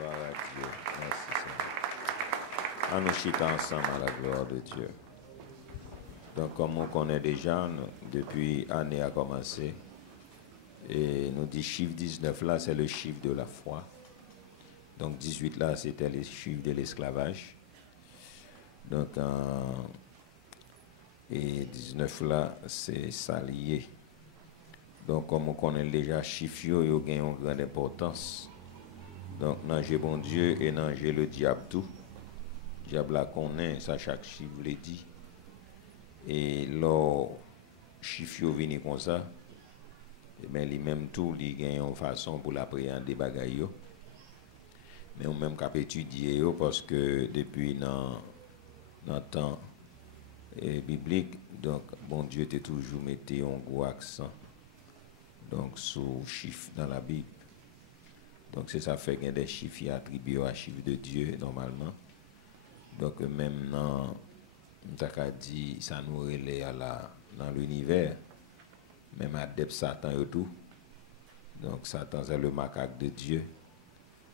Gloire à Dieu. Merci Seigneur. On nous chite ensemble à la gloire de Dieu. Donc, comme on connaît déjà, depuis l'année a commencé, et nous dit chiffre 19 là, c'est le chiffre de la foi. Donc 18 là, c'était le chiffre de l'esclavage. Donc, et 19 là, c'est ça lié. Donc, comme on connaît déjà, chiffre, il y a une grande importance. Donc, dans j'ai bon Dieu et dans j'ai le diable tout. Le diable là connaît, ça chaque chiffre le dit. Et là, chiffre vient comme ça. Et bien, lui-même tout, il a une façon pour l'appréhender des bagailles. Mais on même qu'à étudier parce que depuis dans le temps biblique, donc bon Dieu était toujours metté un gros accent donc sur chiffres dans la Bible. Donc c'est ça fait qu'il y a des chiffres attribués aux chiffres de Dieu normalement. Donc même dans dit ça nous relève dans l'univers, même adepte Satan et tout. Donc Satan c'est le macaque de Dieu.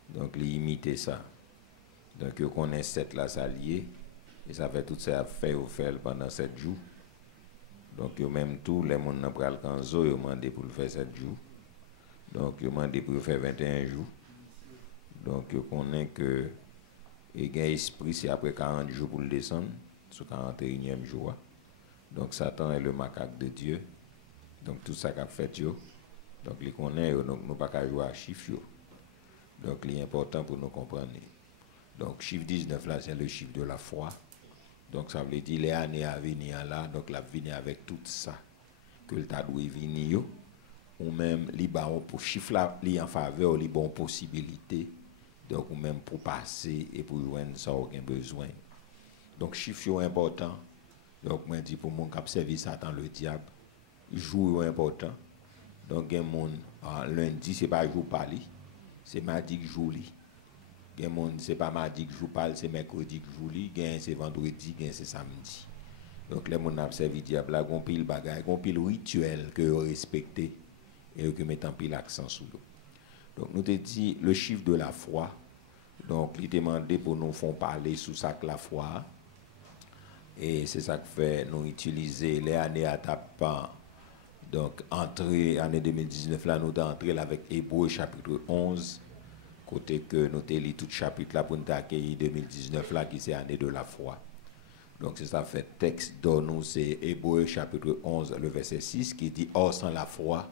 Donc il imite ça. Donc il connaît 7 là s'allier et ça fait tout ça fait au faire pendant 7 jours. Donc yo même tout les monde n'a pral kanzo yo mandé pour le faire 7 jours. Donc yo mandé pour faire 21 jours. Donc yo connaît que et gain esprit c'est après 40 jours pour le descendre sur 41e jour. Donc Satan est le macaque de Dieu. Donc tout ça qu'a fait yo. Donc il connaît donc nous pas qu'à jouer à chiffre yo. Donc il est important pour nous comprendre. Donc chiffre 19 là c'est le chiffre de la foi. Donc ça veut dire les années à venir là, donc la venir avec tout ça que le tas doit venir ou même li ba pour chiffre là li en faveur li bon possibilité donc ou même pour passer et pour joindre ça aucun besoin. Donc chiffre est important. Donc moi dit pour mon cap service Satan le diable jour est important. Donc un monde lundi c'est pas jour parler, c'est mardi que jour li. Gen monde c'est pas mardi que jour parle, c'est mercredi que jour li, gen c'est vendredi, gen c'est samedi. Donc les monde a servi diable là gon pile bagaille, gon pile rituel que respecter et que mettant pile accent sur eux. Donc nous te dit le chiffre de la foi. Donc il demandé pour nous font parler sous ça que la foi. Et c'est ça que fait nous utiliser les années à tapant. Donc entrée année 2019 là nous d'entrer avec Hébreux chapitre 11. Côté que nous avons lu tout chapitre là pour nous accueillir 2019 là qui c'est année de la foi. Donc c'est ça fait texte dont nous c'est Hébreux chapitre 11 le verset 6 qui dit or sans la foi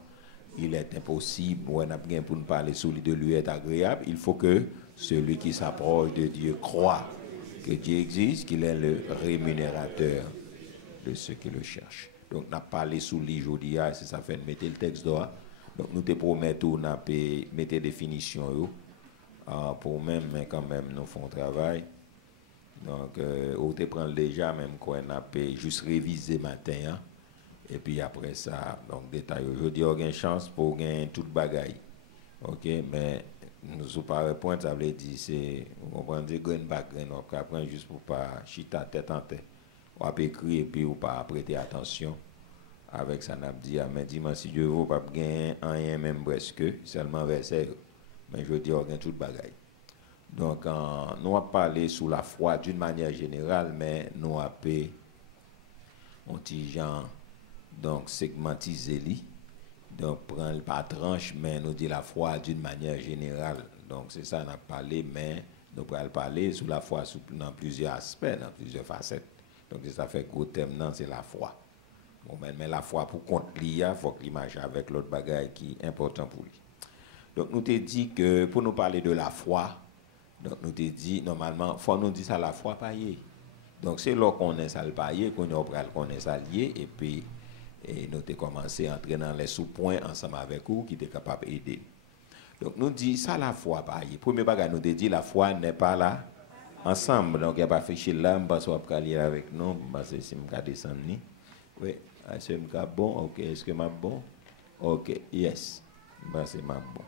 il est impossible on a bien pour nous parler sur lui de lui être agréable, il faut que celui qui s'approche de Dieu croit que Dieu existe, qu'il est le rémunérateur de ceux qui le cherchent. Donc on a parlé sur lui aujourd'hui c'est ça fait mettre le texte dehors. Donc nous te promettons on a mettre définition pour même, mais quand même, nous faisons travail. Donc, on te prend déjà, même quand on a juste révisé matin. Hein, et puis après ça, donc, détail. Aujourd'hui, on a une chance pour gagner toute bagaille. OK, mais nous, par le point, ça veut dire, c'est, on prend des graines par graines, on apprend juste pour pas chiter tête en tête. On peut écrire et puis on pas prêter attention. Avec ça, on a dit, mais dis-moi si Dieu veut, pas gagner rien, même presque, seulement verset. Mais je dis, on a toute bagaille. Donc, nous avons parlé sur la foi d'une manière générale, mais nous avons un petit genre, donc segmentisé. Donc, prendre par tranche, mais nous dit la foi d'une manière générale. Donc, c'est ça, nous avons parlé, mais nous pourrons parler sur la foi dans plusieurs aspects, dans plusieurs facettes. Donc, c'est ça fait gros thème, c'est la foi. Bon, mais la foi, pour compte l'IA, il faut qu'il marche avec l'autre bagaille qui est important pour lui. Donc, nous t'ai dit que pour nous parler de la foi, donc nous t'ai dit, normalement, il faut nous dire ça la foi paillée. Donc, c'est là qu'on est ça le paillé, qu'on est ça lié, et puis nous t'ai commencé à entrer dans les sous-points ensemble avec vous qui étaient capables d'aider. Donc, nous dit ça la foi paillée. Premier bagage, nous t'ai dit la foi n'est pas là ensemble. Donc, il n'y a pas fiché là, je pense qu'on va lire avec nous, parce que si je descendre. Oui, est-ce que je bon? Ok, est-ce que je bon? Ok, yes. C'est ma bon.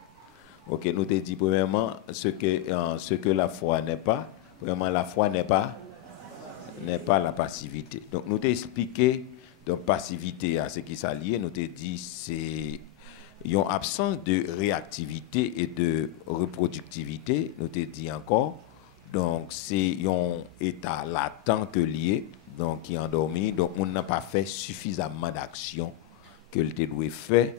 Ok, nous te dit premièrement ce que la foi n'est pas. Premièrement, la foi n'est pas la passivité. Donc nous t'ai expliqué donc passivité à ce qui s'allie. Nous t'ai dit c'est il y a une absence de réactivité et de reproductivité, nous te dit encore. Donc, c'est un état latent que lié, donc qui est endormi. Donc, on n'a pas fait suffisamment d'action que le doit faire.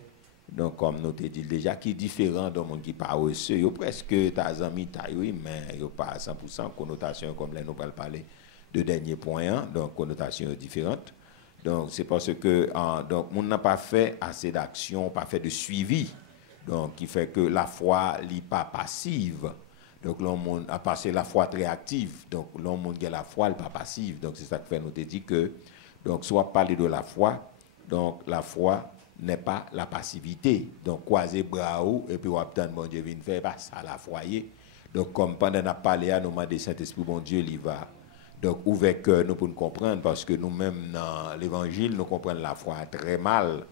Donc, comme nous te dit déjà, qui est différent d'un monde qui parle reçu. Il y a presque ta amis, oui, mais il n'y a pas à 100% connotation comme là, nous allons parler de dernier point, hein, donc connotation différente. Donc, c'est parce que donc, on n'a pas fait assez d'action, pas fait de suivi, donc qui fait que la foi n'est pas passive. Donc, l'homme a passé la foi très active. Donc, l'homme qui a la foi, elle n'est pas passive. Donc, c'est ça que fait nous te dit que, donc, soit parler de la foi, donc la foi n'est pas la passivité. Donc, croiser bras et puis, obtenir bon Dieu vient faire pas ça la foyer. Donc, comme pendant qu'on a parlé à nous, des Saint-Esprit, bon Dieu, il va. Donc, ouvert cœur, nous pour nous comprendre, parce que nous-mêmes, dans l'évangile, nous comprenons la foi très mal.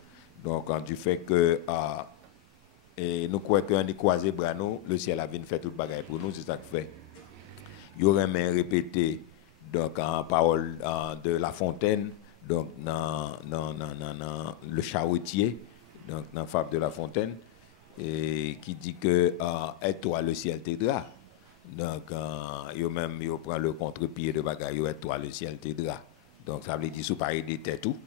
Donc, du fait que, et nous croyons qu'on est croisé bras nous, le ciel a fait tout le bagage pour nous, c'est ça que fait. Il y aurait même répété, donc, en parole de La Fontaine, donc, dans le charretier, donc, dans la fable de La Fontaine, et qui dit que, aide-toi, le ciel t'aidera. Donc, yo même yo prend le contre-pied de bagaille, yo toi le ciel t'aidera. Donc, ça veut dire sous pareil des têtes tout.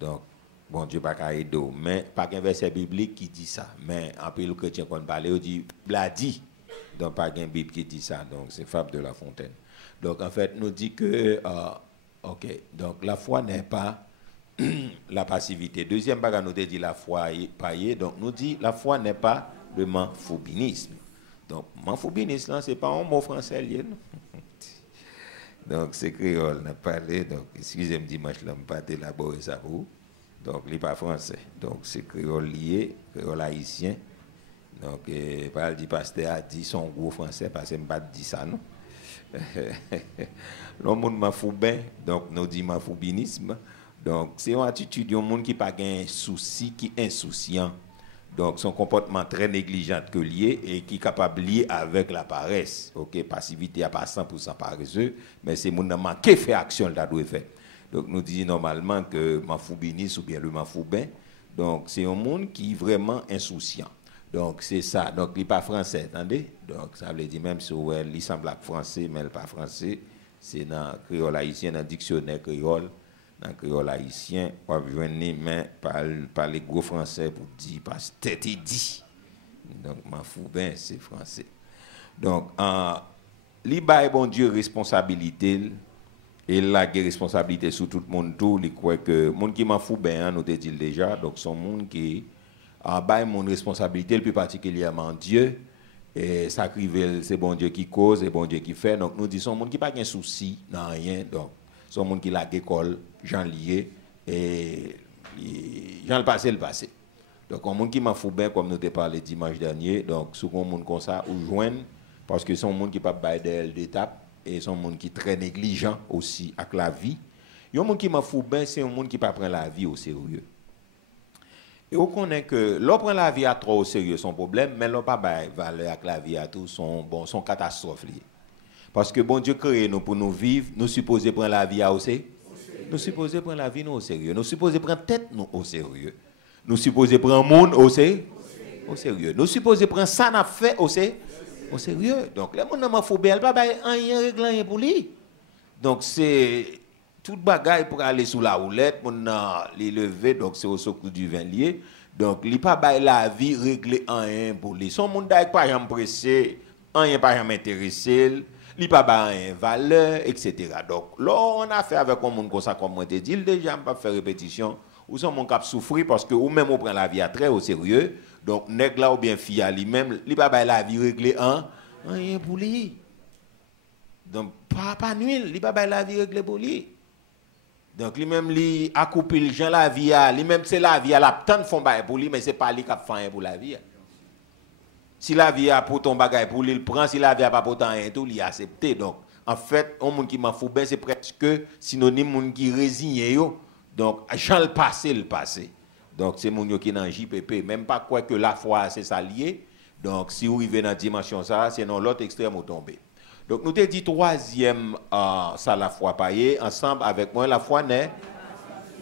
Donc, bon Dieu pas qu'à aider. Mais pas qu'un verset biblique qui dit ça. Mais en peu le chrétien qu'on parle, il dit, l'a dit. Donc, pas qu'un Bible qui dit ça. Donc, c'est Fable de La Fontaine. Donc, en fait, nous dit que, ok, donc la foi n'est pas la passivité. Deuxième bagage, nous dit la foi est paillée. Donc, nous dit la foi n'est pas le manfoubinisme. Donc, manfoubinisme, ce n'est pas un mot français lié. Donc, c'est créole, on a parlé. Donc, excusez-moi, dimanche, je n'ai pas élaboré ça pour vous. Donc, il n'est pas français. Donc, c'est créole lié, créole haïtien. Donc, le dit pasteur a dit son gros français parce que je n'ai pas dit ça, non? Le monde m'a fou bien, donc, nous dit manfoubinisme. Donc, c'est une attitude d'un monde qui n'a pas un souci, qui est insouciant. Donc, son comportement très négligent que lié et qui est capable de lier avec la paresse. Ok, passivité à pas 100% paresseux, mais c'est mon amant qui fait action là doit faire. Donc, nous disons normalement que manfoubinis ou bien le manfoubin, donc c'est un monde qui est vraiment insouciant. Donc, c'est ça. Donc, il n'est pas français, attendez. Donc, ça veut dire même si il semble être français, mais il n'est pas français. C'est dans le créole haïtien, dans le dictionnaire créole. Dans le créole haïtien, on va venir par les gros français pour dire, parce que tête est dit. Donc, m'en fous bien, c'est français. Donc, l'IBA, bon Dieu, responsabilité, et la responsabilité sur tout le monde, tout, il croit que, le monde qui m'en fout bien, nous te dit déjà, donc, son monde qui a mon responsabilité, le plus particulièrement Dieu, et sacrifier, c'est bon Dieu qui cause, et bon Dieu qui fait. Donc, nous disons, monde qui n'a pas de souci, non, rien, donc, son monde qui l'a l'école, Jean lié, et Jean le passé. Donc, un monde qui m'a fou bien, comme nous t'ai parlé dimanche dernier, donc, sous un monde comme ça, ou joindre, parce que c'est un monde qui n'a pas d'étape, et c'est un monde qui est très négligent aussi avec la vie. Et un monde qui m'a fou bien, c'est un monde qui ne prend pas la vie au sérieux. Et on connaît que l'on prend la vie à trop au sérieux, son problème, mais l'on pas valeur avec la vie à tout, son catastrophe lié. Parce que bon Dieu crée nous pour nous vivre, nous supposons prendre la vie au sérieux. Nous supposons prendre la vie nous au sérieux. Nous supposons prendre tête nous au sérieux. Nous supposons prendre le monde au sérieux. Nous supposons prendre ça n'a fait au sérieux. Donc, les gens n'ont pas fait bien, pas rien régler pour lui. Donc, c'est toute bagaille pour aller sous la roulette, pour les lever, donc c'est au secours du vin lié. Donc, il n'y a pas la vie régler rien pour lui. Son monde n'est pas pressé, rien pas intéressé. Il n'y a pas de valeur, etc. Donc, là, on a fait avec un monde comme ça, comme on te dit, déjà, on ne peut pas faire répétition, ou son monde qui souffrir parce que ou même on prend la vie à très au sérieux. Donc, nèg là ou bien fille à lui-même, il n'a pas la vie réglée en rien pour lui. Donc, pas nuit, il n'a pas la vie réglée pour lui. Donc, lui-même, il a coupé le gens la vie, lui-même, c'est la vie, il a tant de fonds pour lui, mais ce n'est pas lui qui a fait pour la vie. Si la vie a pour ton bagage pour lui, il prend. Si la vie a pas pour ton rien tout, il accepte. Donc, en fait, un monde qui m'en fout bien, c'est presque synonyme de monde qui résigne. Donc, Jean le passé. Donc, c'est mon qui est dans JPP. Même pas quoi que la foi, c'est ça lié. Donc, si vous arrivez dans la dimension ça, c'est dans l'autre extrême, vous tombez. Donc, nous t'ai dit troisième, ça la foi paillée, ensemble avec moi, la foi n'est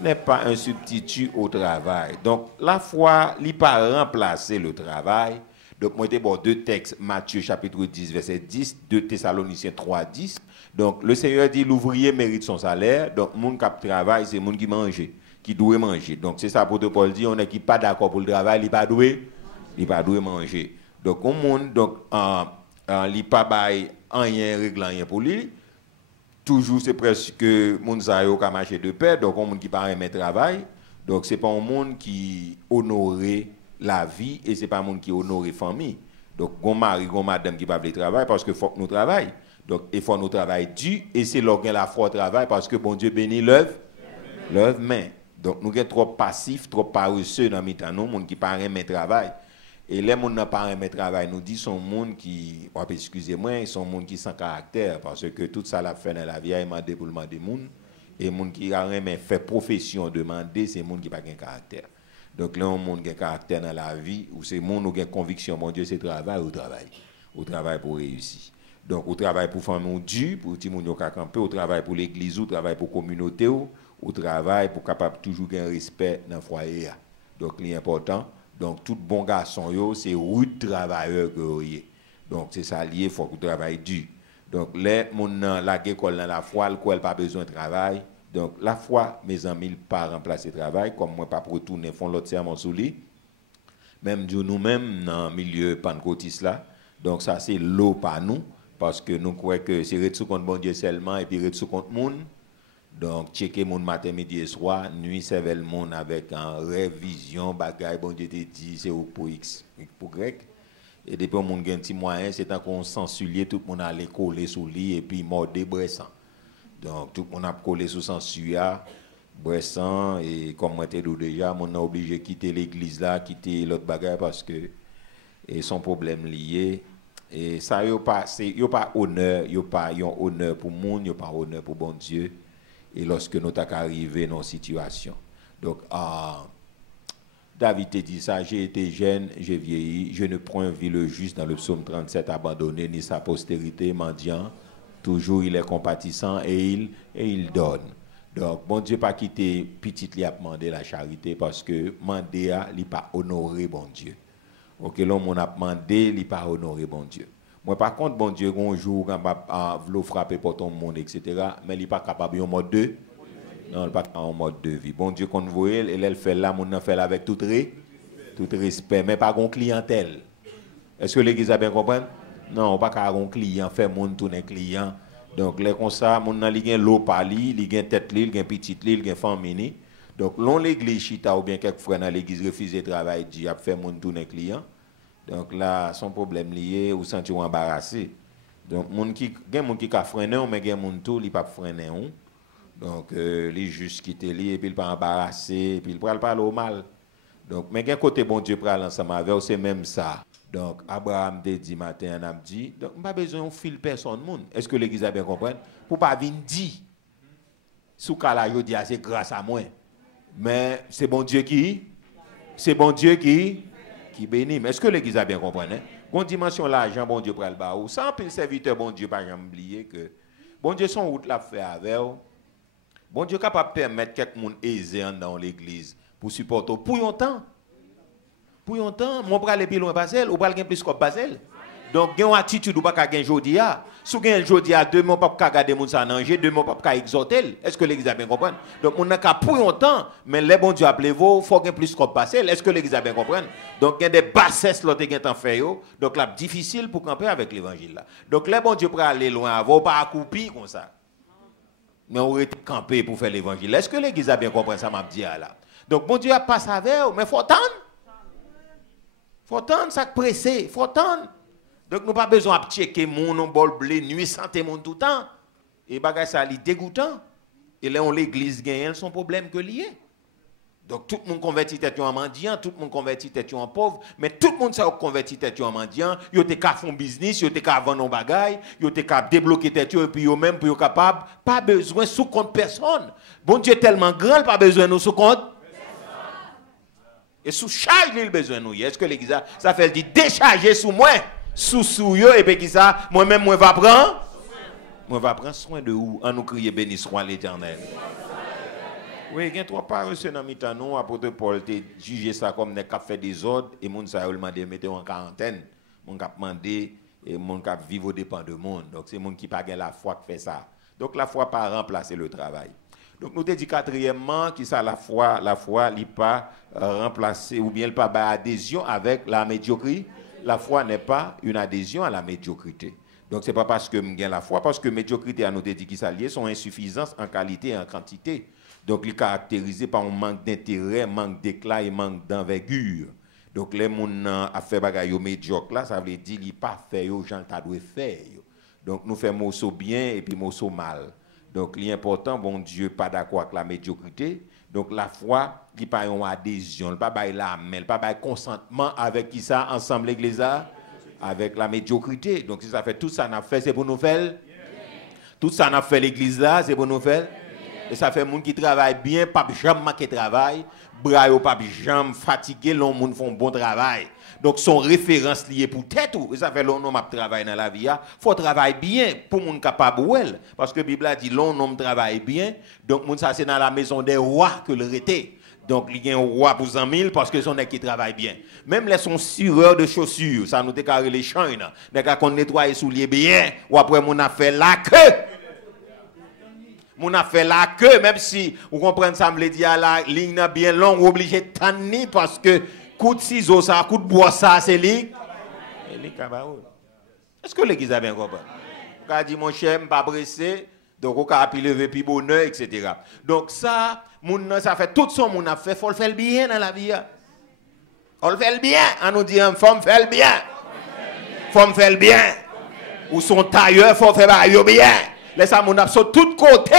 n'est pas un substitut au travail. Donc, la foi n'a pas remplacé le travail. Donc, moi, j'ai bon deux textes, Matthieu chapitre 10, verset 10, 2 Thessaloniciens 3, 10. Donc, le Seigneur dit, l'ouvrier mérite son salaire. Donc, mon qui travaille, c'est mon qui mange, qui doit manger. Donc, c'est ça, l'apôtre Paul dit, on n'est pas d'accord pour le travail, il n'est pas doué manger. Donc, on monde, donc, il n'est pas rien règle, rien pour lui. Toujours, c'est presque moun sa yo ka marché de paix, donc on monde qui pas aimer travail. Donc c'est pas un monde qui honore la vie et c'est pas un monde qui honore famille. Donc gon mari, gon madame qui pas veut travail parce que faut que nous travaillons. Donc il faut nous travailler dur et c'est là la foi au travail parce que bon Dieu bénit l'œuvre main. Donc nous sommes trop passifs, trop paresseux dans mitan nous, monde qui pas aimer travail. Et les gens n'a pas aimé travail, nous dit son monde qui, excusez-moi, sont monde qui sans caractère parce que tout ça l'a fait dans la vie, il a demandé pour demander monde et monde qui a aimé fait profession demander, c'est monde qui pas de caractère. Donc là on monde qui a caractère dans la vie ou c'est monde qui a conviction, mon Dieu, c'est travail au travail pour réussir. Donc au travail pour famille Dieu, pour ti moun yo ka camper, au travail pour l'église, au travail pour communauté, au travail pour capable toujours gagner respect dans foyer. Donc l'important. Donc, tout bon garçon, c'est rude travailleur que vous avez. Donc, c'est ça lié, il faut que vous travaillez dur. Donc, les gens la école dans la foi, elle n'a pas besoin de travail. Donc, la foi, mes amis, ne pas remplacer le travail. Comme moi, pas retourner, font l'autre serment sous lui. Même nous-mêmes, dans le milieu pentecôtiste là. Donc, ça, c'est l'eau par nous. Parce que nous croyons que c'est retour contre bon Dieu seulement et puis retour contre le monde. Donc, checker mon matin, midi et soir, nuit, c'est le monde avec une révision, bagaille, bon Dieu te dit, c'est pour X, pour grec. Et depuis on a un petit moyen, c'est tant qu'on censulier, tout le monde allait coller sous lit et puis morder Bressan. Donc, tout le monde a collé sous censuya, Bressan, et comme moi, t'ai dit déjà, on a obligé de quitter l'église là, quitter l'autre bagaille parce que son problème lié. Et ça, il n'y a pas honneur, il n'y a pas honneur pour le monde, il n'y a pas honneur pour bon Dieu. Et lorsque nous sommes arrivés dans une situation. Donc, David te dit ça, j'ai été jeune, j'ai vieilli, je ne prends vie le juste dans le psaume 37, abandonné, ni sa postérité, mendiant. Toujours il est compatissant et il donne. Donc, bon Dieu pas quitté petit li a demandé la charité parce que mandé a li pas honoré bon Dieu. OK, l'homme on a demandé li pas honoré bon Dieu. Moi, par contre, bon Dieu, un jour, quand va frapper pour ton monde, etc., mais il n'est pas capable en mode 2. Non, il n'est pas en mode de vie. Bon Dieu, qu'on voit, elle fait là, on fait là avec tout respect, mais pas de clientèle. Est-ce que l'église a bien compris? Non, pas un client, fait monde tourner client. Donc, les comme ça, on a l'eau pali, il a tête li, il a petite li, il a famille. Donc, l'on l'église chita ou bien quelques frères dans l'église refusent de travailler, il a fait monde tourner client. Donc là, son problème lié ou sentir embarrassé. Donc, il y a des gens qui ont freiné, mais il y a des gens qui n'ont pas freiné. Donc, les juste quitter lui et puis il pas embarrassé, et puis il ne parle au mal. Donc, mais il y a un côté bon Dieu parle ensemble avec, c'est même ça. Donc, Abraham te dit matin, on a dit, donc, pas besoin de fil personne. Est-ce que l'église a bien compris? Pour pas venir dire, sous cas là, je dis, c'est grâce à moi. Mais c'est bon Dieu qui? C'est bon Dieu qui bénit. Mais est-ce que l'église a bien compris? Une dimension l'argent, bon Dieu pral ba ou. Sans pile serviteur, bon Dieu, pas jamais oublier que bon Dieu son route l'a fait avec. Bon Dieu capable de permettre quelqu'un aisé dans l'église pour supporter pour un temps. Pour un temps, mon pral aller plus loin Basel, ou pral gen plus comme Basel. Donc gen une attitude ou pas ka gen jodi a. Sou gen jodi a deux mots pas ka garder moun sa danger, deux mots pas ka exhorter. Est-ce que l'église a bien compris? Donc on n'a qu'à pour un temps, mais les bon Dieu appelez vous, faut gen plus comme Basel. Est-ce que l'église a bien compris? Donc il y a des bassesses là te gen temps fait yo. Donc là difficile pour camper avec l'évangile là. Donc les bon Dieu pour aller loin avant pas accoupi comme ça. Mais on aurait campé pour faire l'évangile. Est-ce que l'église a bien compris ça m'a dit là? Donc bon Dieu a pas ça avec, mais faut attendre. Faut attendre ça pressé, faut attendre. Donc nous pas besoin de checker mon bol blé nuit santé mon tout temps. Et bagay ça li dégoûtant. Et là on l'église gagne son problème que lié. Donc tout le monde convertit tête en mendiant, tout le monde convertit tête en pauvre, mais tout le monde ça convertit tête en mendiant, yo te ka font business, yo te ka vendre bagay, yo te ka débloquer tête et puis yo même pour yo capable, pas besoin sous compte personne. Bon Dieu tellement grand, pas besoin nous sous compte. Et sous charge il besoin nous. Est-ce que l'église ça fait dit décharger sous moi, sous yo et puis qui ça moi même moi va prendre soin de vous en nous crier béni soit l'Éternel. Oui, il y a trois paroles dans mi-temps, nous, apôtre Paul, te jugé ça comme des fait des ordres, et moun sa yo demandé mettre en quarantaine. Moun k'ap demandé, et moun k'ap vivre au dépend de monde. Donc, c'est moun qui pas la foi qui fait ça. Donc, la foi pas remplacer le travail. Donc, nous te dit quatrièmement, qui ça la foi n'est pas remplacée, ou bien elle pas adhésion avec la médiocrité. La foi n'est pas une adhésion à la médiocrité. Donc, ce n'est pas parce que je gagne la foi, parce que médiocrité, à nous dit qui s'allie, sont insuffisances en qualité et en quantité. Donc, il est caractérisé par un manque d'intérêt, manque d'éclat et manque d'envergure. Donc, les gens qui fait des médiocres là, ça veut dire qu'ils n'ont pas fait les gens qui doivent faire. Donc, nous faisons morceau bien et puis morceau mal. Donc, l'important, bon Dieu, pas d'accord avec la médiocrité. Donc, la foi, il n'y a pas une adhésion, il n'y a pas la main, il n'y a pas un consentement avec qui ça, ensemble, l'Église, avec la médiocrité. Donc, si ça fait tout ça, n'a fait, c'est pour nous faire. Tout ça, n'a fait l'Église là, c'est pour nous faire. Et ça fait monde qui travaille bien, pas jamais manquer travail, bras pas jamais fatigué, l'on monde font bon travail. Donc son référence liée pour tête ou ça fait l'on homme travaille dans la vie, faut travailler bien pour monde capable well parce que Bible a dit l'on homme travaille bien. Donc monde ça c'est dans la maison des rois que le rété. Donc il y a un roi pour 100 000 parce que son qui travaille bien. Même les son sureur de chaussures, ça nous décarre les chaînes. Dès qu'on nettoie les souliers bien, ou après mon a fait la queue. Mon a fait la queue, même si vous comprenez ça, me dit à la ligne bien longue, obligé de tanner parce que coup de ciseaux, ça, coup de bois, ça, c'est lui. Est-ce que l'église a bien compris? Vous avez dit, mon cher, je ne suis pas pressé, donc on a pu lever puis bonheur, etc. Donc ça, ça fait tout son monde a fait, il faut le faire bien dans la vie. Il faut le faire bien. On nous dit, il faut le faire bien. Il faut le faire bien. Ou son tailleur, il faut faire bien. Laissez mon absent tout côté.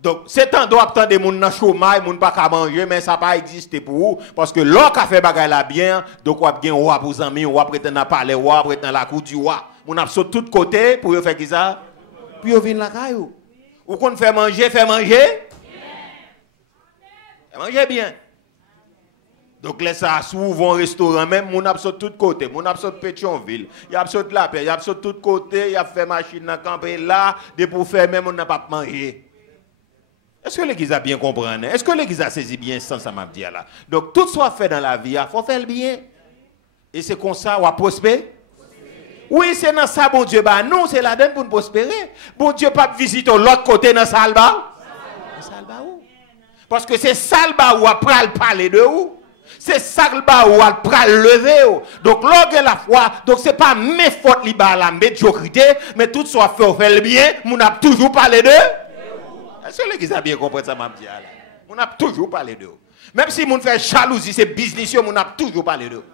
Donc, c'est temps doit attendre des gens dans le chômage, des gens pas manger, mais ça n'a pas existé pour vous. Parce que l'autre a fait bagay la bien, donc on a bien roi pour amis, on a prétendre à parler, on a prétendre la cour du roi. On a sur tout côté pour faire qui ça? Puis on vient la caillou. Ou qu'on fait manger, manger bien. Donc, là, ça souvent au restaurant, même, mon a sur tous côtés. Mon a sur Pétionville. Il y a sur la paix, il y a sur tous côtés, il y a fait machine dans camper là, de pour faire même, on n'a pas manger. Est-ce que l'église a bien compris? Est-ce que l'église a saisi bien ça, ça m'a dit là? Donc, tout soit fait dans la vie, il faut faire le bien. Et c'est comme ça, on va prospérer. Oui, c'est dans ça, bon Dieu, bah, nous, c'est la donne pour nous prospérer. Bon Dieu, pas visiter l'autre côté dans Salba. Salba où? Parce que c'est Salba où après parler de où? C'est Salba où elle prend lever. Donc, l'orgue la foi, donc c'est pas mes fautes liées à la médiocrité, mais tout soit fait, on fait le bien, on a toujours parlé d'eux. Est-ce que l'église a bien compris ça, m'a dit? On a toujours parlé d'eux. Même si on fait jalousie, c'est business, on a toujours parlé d'eux.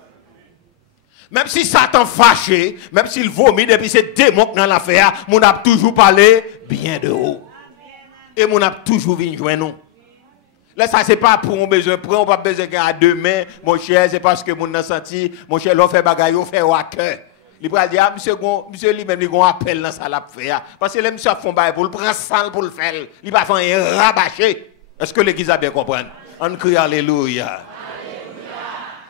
Même si Satan fâché, même s'il vomit depuis ces démons dans l'affaire, on a toujours parlé bien de eux. Et on a toujours vu joindre nous. Là, ça, c'est pas pour un besoin, on pas besoin à demain, mon cher, c'est parce que mon a senti, mon cher, l'on fait bagaille, on fait à cœur. Il va dire, monsieur lui-même, il appelle dans ça la faire. Parce que les monsieur font bail pour le prendre sale pour le faire. Il va faire un rabâché. Est-ce que l'église a bien compris? On crie alléluia.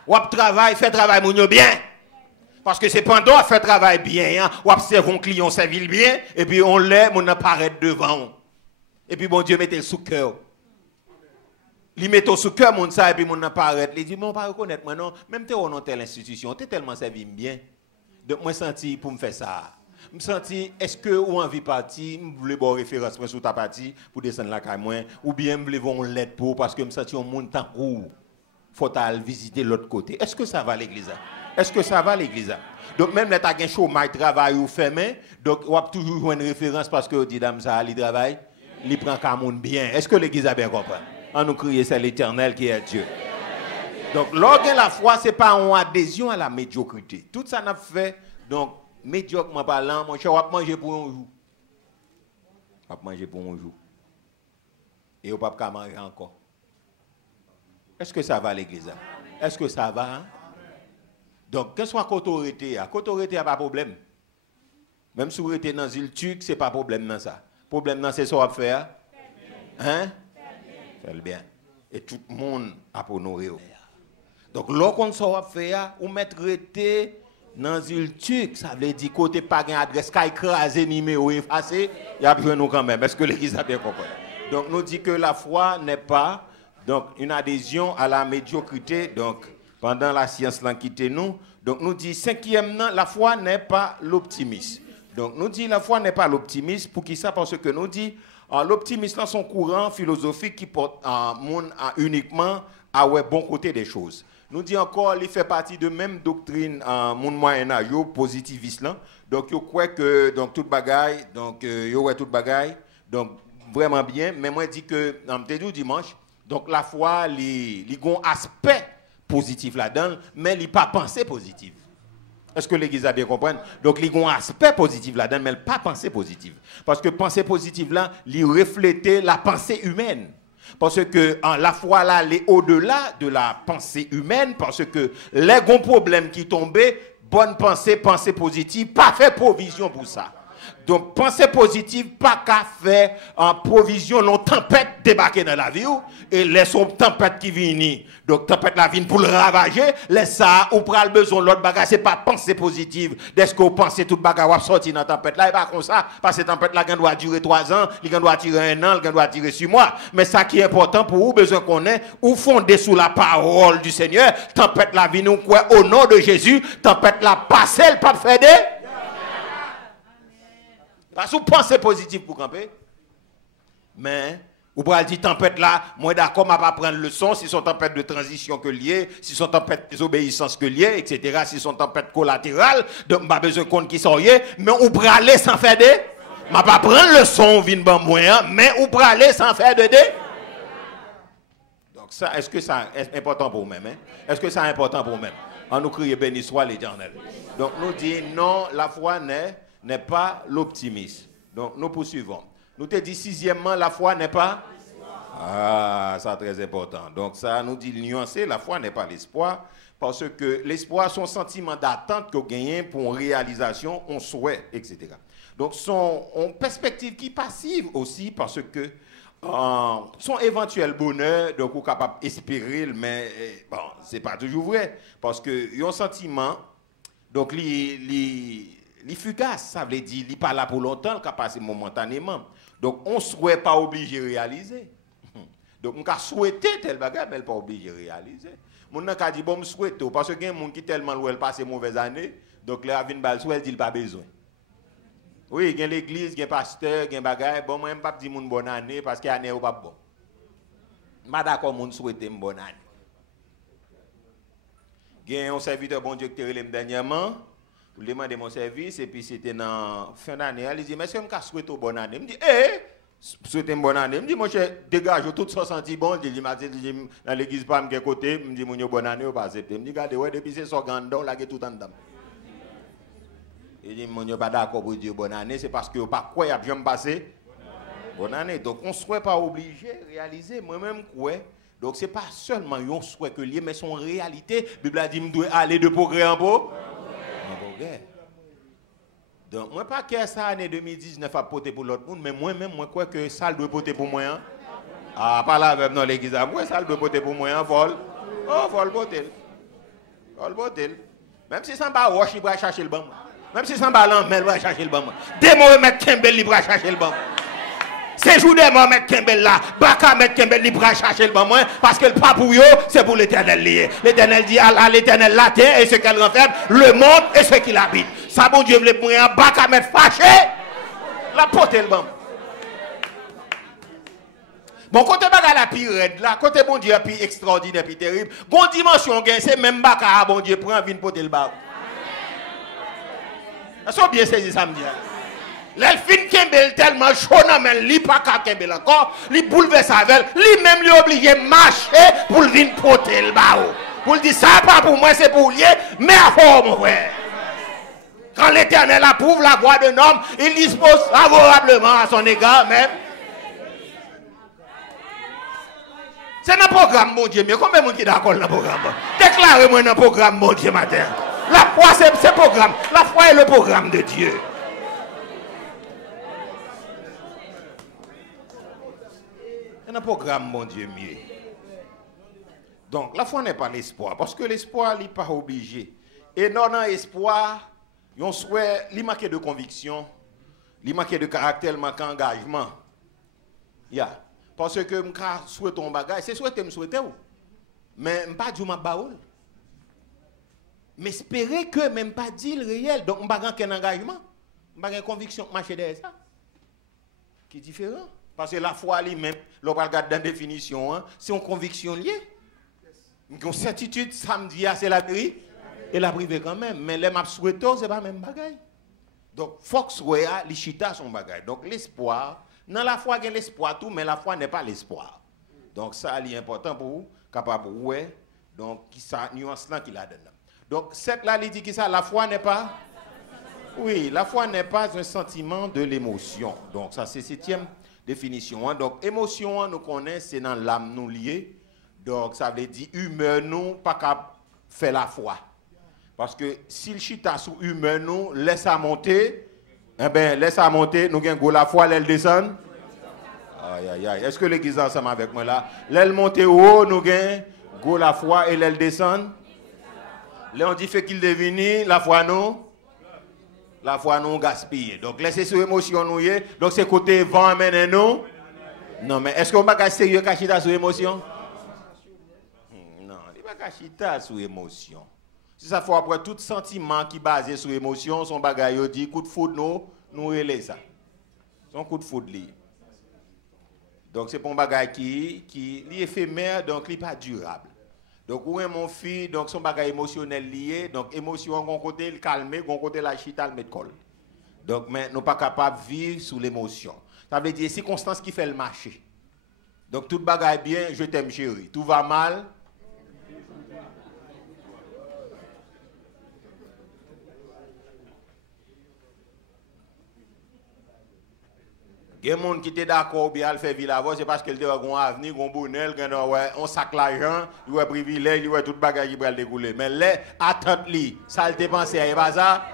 Ou travail, fait travail, mon bien. Parce que c'est pendant qu'on fait travail bien, hein, ou observe un client, servir bien, et puis on l'aime, on apparaît devant. Et puis bon Dieu mettez sous cœur. Il met sous cœur, mon ça, et puis mon apparaît. Il dit, mais on ne va pas reconnaître, moi non. Même si on est dans telle institution, tu es tellement servi bien. Donc, moi, je senti pour me faire ça. Je me senti, est-ce que ou envie partir, je voulais avoir référence sur ta partie pour descendre la caille, ou bien je voulais avoir une lettre pour, parce que je me senti un monde temps où il faut aller visiter l'autre côté. Est-ce que ça va l'église? Est-ce que ça va l'église? Donc, même là, tu as un chômage, travail ou fermé, donc, on va toujours jouer une référence parce que, dit dame, ça, il travaille, il prend comme monde bien. Est-ce que l'église a bien compris? On nous crie, c'est l'Éternel qui est Dieu. Donc, l'orgue la foi, ce n'est pas une adhésion à la médiocrité. Tout ça n'a fait, donc, médiocrement parlant, mon cher, on va manger pour un jour. On va manger pour un jour. Et on ne va pas manger encore. Est-ce que ça va l'église? Est-ce que ça va? Hein? Donc, quelle soit l'autorité, l'autorité n'a pas de problème. Même si vous êtes dans une tuque, ce n'est pas de problème dans ça. Le problème, c'est ce qu'on va faire. Hein? Faire bien. Et tout le monde a pour nourrir. Donc, lorsqu'on s'en faire, on met traité dans une tuque, ça veut dire côté pas gain adresse, qu'à écraser numéro effacé, il y a besoin nous quand même. Est-ce que l'église a bien compris? Donc nous dit que la foi n'est pas donc une adhésion à la médiocrité. Donc pendant la science là quitte nous. Donc nous dit cinquièmement, la foi n'est pas l'optimisme. Donc nous dit la foi n'est pas l'optimisme. Pour qui ça? Parce que nous dit l'optimisme là son courant philosophique qui porte uniquement à ouais bon côté des choses. Nous dit encore, il fait partie de même doctrine en monde moyen âge positiviste là. Donc yo croit que donc toute bagaille, donc yo ouais toute bagaille. Donc vraiment bien, mais moi dis que on te dit dimanche, donc la foi li gon aspect positif là-dedans, mais il pas pensée positive. Est-ce que l'église a bien compris? Donc il gon aspect positif là-dedans, mais pas pensée positive. Parce que pensée positive là, il reflète la pensée humaine. Parce que la foi là, elle est au-delà de la pensée humaine, parce que les gros problèmes qui tombaient, bonne pensée, pensée positive, pas fait provision pour ça. Donc, pensée positive, pas qu'à faire en provision, non tempête débarquer dans la vie, et laisse une tempête qui vient. Donc, tempête la vie pour le ravager, laisse ça, ou prend le besoin de l'autre bagage, c'est pas pensée positive. Dès que vous pensez tout bagage, vous sortir dans la tempête là, et pas comme ça, parce que la tempête là, elle doit durer 3 ans, elle doit durer 1 an, elle doit durer 6 mois. Mais ça qui est important pour vous, besoin qu'on ait, ou fondé sous la parole du Seigneur, tempête la vie, nous quoi, au nom de Jésus, tempête la passe, elle pas faire des. Parce que vous pensez positif pour camper. Mais, vous pouvez dire tempête là, moi d'accord, je ne vais pas prendre leçon si son tempête de transition que lié, si son tempête de désobéissance que lié, etc. Si son tempête collatérale, donc je n'ai pas besoin de compte qui sont liés, mais vous pouvez aller sans faire de. Je ne vais pas prendre leçon, mais vous pouvez aller sans faire de. Donc ça, est-ce que ça est important pour vous-même? Est-ce que c'est important pour vous-même? On nous crie béni soit l'Éternel. Donc nous dit non, la foi n'est pas l'optimisme. Donc, nous poursuivons. Nous te dit sixièmement, la foi n'est pas... Ah, ça très important. Donc, ça nous dit nuancer, la foi n'est pas l'espoir, parce que l'espoir, son sentiment d'attente qu'on gagne pour une réalisation, on souhait, etc. Donc, son perspective qui est passive aussi, parce que son éventuel bonheur, donc, on est capable d'espérer, mais bon, ce n'est pas toujours vrai, parce que y a un sentiment, donc, les fugaces, ça veut dire qu'il n'est pas là pour longtemps, il passe momentanément. Donc, on ne souhaite pas obligé de réaliser. Donc, on a souhaité tel bagage, mais il n'est pas obligé de réaliser. On a dit, bon, je souhaite, parce que y a des gens qui tellement loin passent mauvaises années, donc là, il va souhaiter, il n'a pas besoin. Oui, il y a l'église, il y a un pasteur, il y a un bagage, bon, moi, je ne peux pas dire bonne année, parce qu'il y a une année ou pas bon. Je ne suis pas d'accord, je souhaite une bonne année. Il y a un serviteur bon Dieu qui est dernièrement. Je lui ai demandé mon service et puis c'était dans fin d'année. Il dit, mais est-ce que je souhaite une bonne année? Je me dis, souhaiter une bonne année. Je me dis, moi, je dégage tout 60 bon. Je dis, dans l'église, pas de côté. Je me dis, mon bonne année, ou pas accepter. Je me dis, regardez, ouais, depuis c'est son gandon, là, qui est tout en dedans. Il dit, mon pas d'accord pour dire bonne année, c'est parce que pas quoi, il y a jamais passé. Bonne année. Donc, on ne souhaite pas obligé de réaliser. Moi-même, quoi. Donc, ce n'est pas seulement un souhait que lié, mais son réalité. La Bible a dit, je dois aller de progrès en beau. Donc, moi, pas que ça, année 2019 a porté pour l'autre monde, mais moi-même, moi, crois que ça doit porter pour moi. Hein? Ah, pas là, avec l'église, moi, ça doit porter pour moi, hein, vol. Oh, vol porter. Vol porter. Même si ça ne va pas, il va chercher le bon. Même si ça ne va pas, il va chercher le bon. Des mots, mettre Kembel, il va chercher le bon. Ces jours de moi, mettre Kembel là, Baka mettre Kembel, il va chercher le bon, parce que le pas pour eux, c'est pour l'éternel lié. L'éternel dit à l'éternel la terre et ce qu'elle renferme, le monde et ce qu'il habite. Ça, bon Dieu, voulait mourir, Baka mettre fâché, la porter le bon. Bon, côté baga la pire raide là, côté bon Dieu, puis extraordinaire, puis terrible. Bon dimension, c'est même Baka, bon Dieu, prend, vient porter le bas. Est-ce que bien saisi samedi? L'elfine Kembel tellement chaud, mais il pas qu'à Kembel encore, il bouleverse avec, lui même lui obligé de marcher pour venir porter le bas. Pour dire ça, pas pour moi, c'est pour lui, mais à fond, mon frère. Quand l'Éternel approuve la voix d'un homme, il dispose favorablement à son égard même. C'est un programme, mon Dieu, mais combien de gens qui sont d'accord dans le programme? Déclarez-moi dans le programme, mon Dieu, matin. La foi, c'est le programme. La foi est le programme de Dieu. C'est un programme, mon Dieu, mieux. Donc, la foi n'est pas l'espoir, parce que l'espoir n'est pas obligé. Et non, espoir, on souhaite, il manque de conviction, il manque de caractère, il manque d'engagement. Yeah. Parce que je souhaite un bagage, c'est souhaiter, je souhaite. Mais je ne pas dire ma baoul. Mais espérer que même pas dire le réel. Donc, je n'ai pas un engagement. Je n'ai pas une conviction que marcher derrière ça. Qui est différent. Parce que la foi lui-même, l'on va regarder dans la définition, hein, c'est une conviction liée. Une certitude, samedi, c'est la privée. Et la privée quand même. Mais les maps souhaitants, ce n'est pas le même bagage. Donc, Fox Roya, les chita son bagage. Donc, l'espoir, dans la foi, il y a l'espoir tout, mais la foi n'est pas l'espoir. Donc, ça, c'est important pour vous, capable de voir. Donc, qui ça, nuance là qu'il a donné. Donc, cette là, il dit que ça, la foi n'est pas. Oui, la foi n'est pas un sentiment de l'émotion. Donc, ça, c'est septième définition. Hein. Donc, émotion, nous connaissons, c'est dans l'âme nous lié. Donc, ça veut dire, humain, nous, pas qu'à faire la foi. Parce que si le chita sous humain, nous, laisse à monter, eh bien, laisse à monter, nous gagnons la foi, elle descend. Aïe, aïe, aïe. Est-ce que l'église est ensemble avec moi là? L'aile monte haut, nous gagnons la foi et l'aile descend. Là, on dit fait qu'il devine, la foi nous gaspille. Donc, laissez sur émotion nous y. Donc, c'est côté vent amène nous. Non, mais est-ce qu'on va cacher sérieux cachita sur émotion? Non, il va cachita sur émotion. Si ça fait après tout sentiment qui est basé sur émotion, son bagage dit coup de foudre nous relais ça. Son coup de foudre li. Donc c'est pour un bagage qui est éphémère, donc il n'est pas durable. Donc où est mon fils, donc son bagage émotionnel lié, donc émotion d'un côté le calmer, d'un côté la chita le mettre colle. Donc mais nous pas capable de vivre sous l'émotion. Ça veut dire circonstance qui fait le marché. Donc tout bagage bien, je t'aime chérie. Tout va mal. Il y a des gens qui étaient d'accord bien faire Villavos, c'est parce qu'il y a un avenir, un bonheur, on sac l'argent, il y a un privilège, il y a tout le bagage qui va découler. Mais là, attends-lui, ça le dépenser, il n'y a pas ça.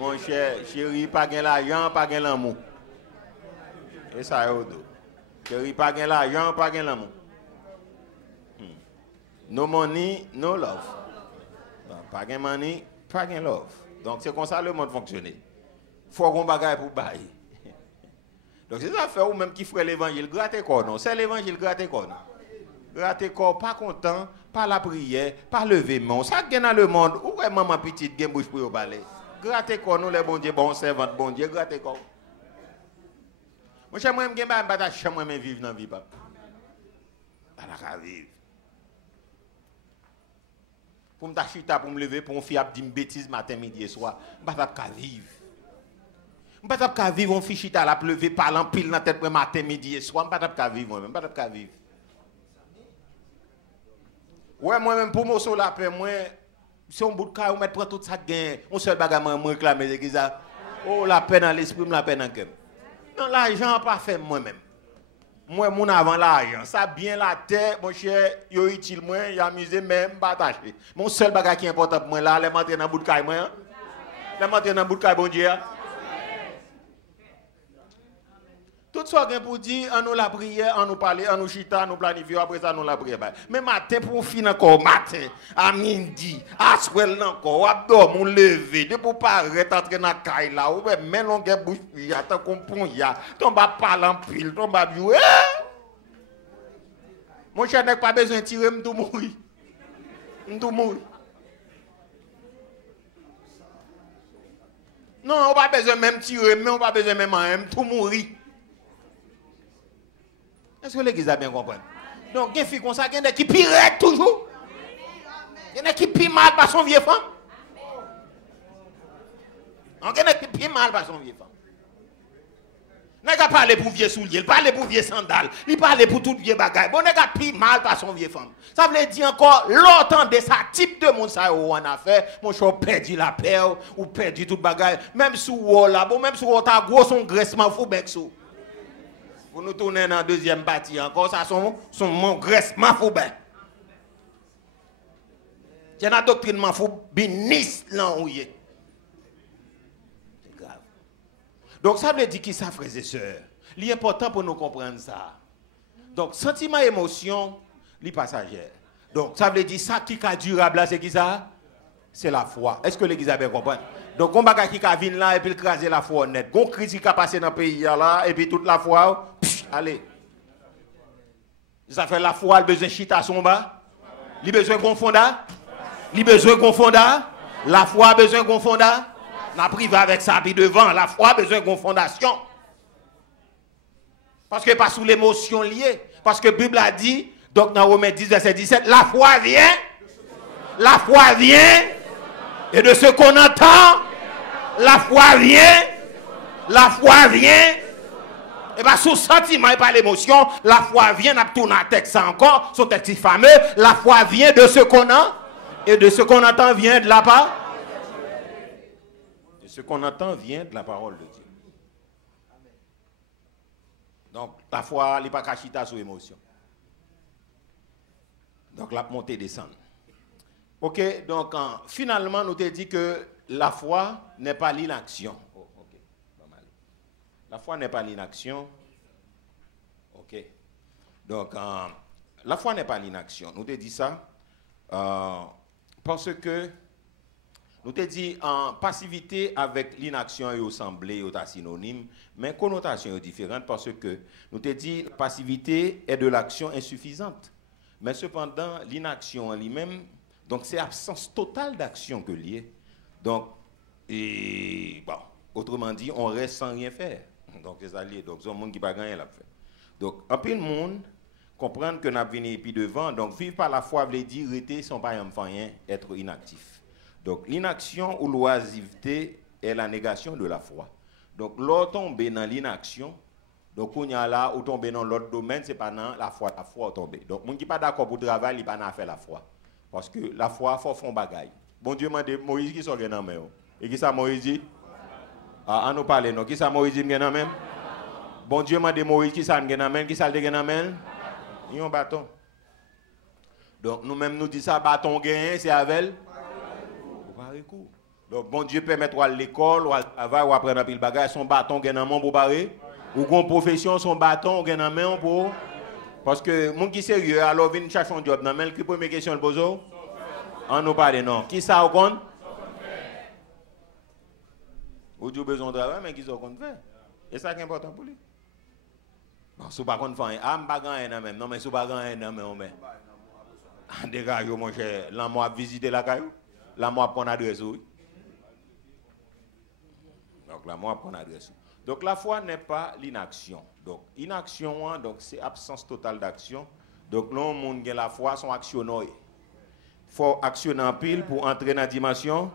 Mon cher, chéri, pas gain l'argent, pas gain l'amour. Et ça, chéri, pas gain l'argent, pas gain l'amour. No money, no love. Pas gain money, pas gain love. Donc c'est comme ça le monde fonctionne. Il faut qu'on bagaille pour bailler. Donc c'est ça fait ou même qui ferait l'évangile gratter corps non, c'est l'évangile gratter corps non. Gratter corps pas content, pas la prière, pas lever main. Ça gagne dans le monde où est maman petite gagne bouche pour parler. Gratter corps nous les bon Dieu bon servant bon Dieu gratter corps. Moi j'aime moi gagne pas ta chambre moi vivre dans vie pas. Pas la vivre. Pour me chita pour me lever pour me faire dire bêtise matin midi et soir, pas ta vivre. Je ne peux pas vivre, on fichit à la pleuve, parlant pile dans la tête pour matin, midi et soir. Je ne peux pas vivre moi-même. Je ne peux pas vivre. Ouais, moi-même, pour moi, sur la paix, moi, si on bout de cas, on met tout ça gain. On se bagarre, moi, réclamer l'église. Oh, la paix dans l'esprit, la paix dans le cœur. Non, l'argent, pas fait moi-même. Moi, mon avant l'argent. Ça, bien la terre, mon cher, yo utile, moi, y amusé, même, partager. Mon seul bagage qui est important pour moi, là, les matin dans le bout de caille, moi. Les matin dans le bout de caille, bon Dieu. Tout ça pour dire, on nous la prière, on nous parler, on nous chita, on nous planifier, après ça, nous la prière. Mais matin, pour finir encore, matin, à midi, à soir encore, à dormir, on lever, de pour pas rentrer dans la caille là, ou même on a bouche, il attend qu'on pon, il y a, on va parler en pile, on va jouer. Mon cher n'a pas besoin de tirer, je vais mourir. Je vais mourir. Non, on n'a pas besoin même de tirer, mais on n'a pas besoin même de mourir. Est-ce que l'église a bien compris? Donc, il y a des filles comme ça, il y a des qui pirent toujours. Il y a des qui pirent mal par son vieux femme. Il y a des qui pirent mal par son vieux femme. Il n'y a pas parlé pour vieux souliers, il parle pour vieux sandales, il parle pour tout vieux bagaille. Bon, il n'y a pas pirent mal par son vieux femme. Ça veut dire encore, longtemps de ça, type de monde, ça, on a fait, mon cher perdu la paix, ou perdu tout bagaille. Même sous wall là, bon, même sous wall, t'as gros son graissement fou, bec sous. Vous nous tournez dans la deuxième partie encore, ça son mon graissement fou ben. C'est la doctrine fou binis là où c'est grave. Donc ça veut dire qui ça frères et sœurs. L'important pour nous comprendre ça. Donc sentiment émotion, les passagères. Donc ça veut dire ça qui est durable là c'est qui ça? C'est la foi. Est-ce que l'église a bien compris? Donc, on va qui vient là et puis écraser la foi net. On crise qui a passé dans le pays là et puis toute la foi, allez. Ça fait la foi, il a besoin de chita son bas. Il a besoin de confonda. Il a besoin de confonda. La foi a besoin de confonda. On a privé avec ça, puis devant, la foi a besoin de fondation. Parce que pas sous l'émotion liée. Parce que la Bible a dit, donc dans Romains 10, verset 17, la foi vient. La foi vient. Et de ce qu'on entend, la foi vient. La foi vient. Et bien, sous sentiment et pas l'émotion, la foi vient, on a tourné un texte encore, son texte fameux, la foi vient de ce qu'on a, et de ce qu'on entend vient de la part. De ce qu'on entend vient de la parole de Dieu. Donc, la foi, elle n'est pas cachita sous émotion. Donc, la montée descend. Ok, donc, finalement, nous t'ai dit que la foi n'est pas l'inaction. La foi n'est pas l'inaction. Ok. Donc, la foi n'est pas l'inaction. Nous te dit ça parce que nous te dit en passivité avec l'inaction et au semblé, au synonyme, mais connotation est différente parce que nous te dit passivité est de l'action insuffisante. Mais cependant, l'inaction en lui-même, donc c'est absence totale d'action que liée. Donc, et, bon, autrement dit, on reste sans rien faire. Donc, c'est ça lié. Donc, c'est un monde qui n'a pas gagné la fait. Donc, un peu de monde comprendre que nous avons venu puis devant. Donc, vivre par la foi veut dire rester sans pas rien, être inactif. Donc, l'inaction ou l'oisiveté est la négation de la foi. Donc, l'autre tombe dans l'inaction. Donc, on y a là, ou tombe dans l'autre domaine, c'est pas dans la foi tombe. Donc, monde qui pas d'accord pour travailler, il pas n'a faire la foi. Parce que la foi, faut faire bagaille. Bon Dieu m'a dit Moïse qui sont dans main. Et qui ça Moïse dit? Ah, à nous parler, non? Qui ça Moïse dit dans main? Bon Dieu m'a dit Moïse qui ça dans main, qui ça le dans main? Il y a un bâton. Donc, nous-mêmes nous disons ça, bâton gagné, c'est avec coup. Donc, bon Dieu permet à l'école, ou à travail, ou à prendre un pile bagage, son bâton gagne dans main pour barrer. Ou qu'on profession, son bâton gagne dans main pour. Parce que, mon qui sérieux, alors vient chercher un job dans main, qui première question le pose? On nous parle, non. Qui ça au compte? Ou Dieu besoin de travail, mais qui ça au compte faire? Et ça qui est important pour lui. Bon, si vous ne pouvez pas faire, je ne peux pas faire même. Non, mais si vous ne pouvez pas faire, on met. Dégage, mon cher. Là, moi, visiter la caillou. Là, moi, prendre adresse. Donc, là, moi, prendre adresse. Donc, la foi n'est pas l'inaction. Donc, inaction, donc, c'est absence totale d'action. Donc, là, le monde qui a la foi sont actionnés. Il faut actionner en pile pour entrer dans la dimension.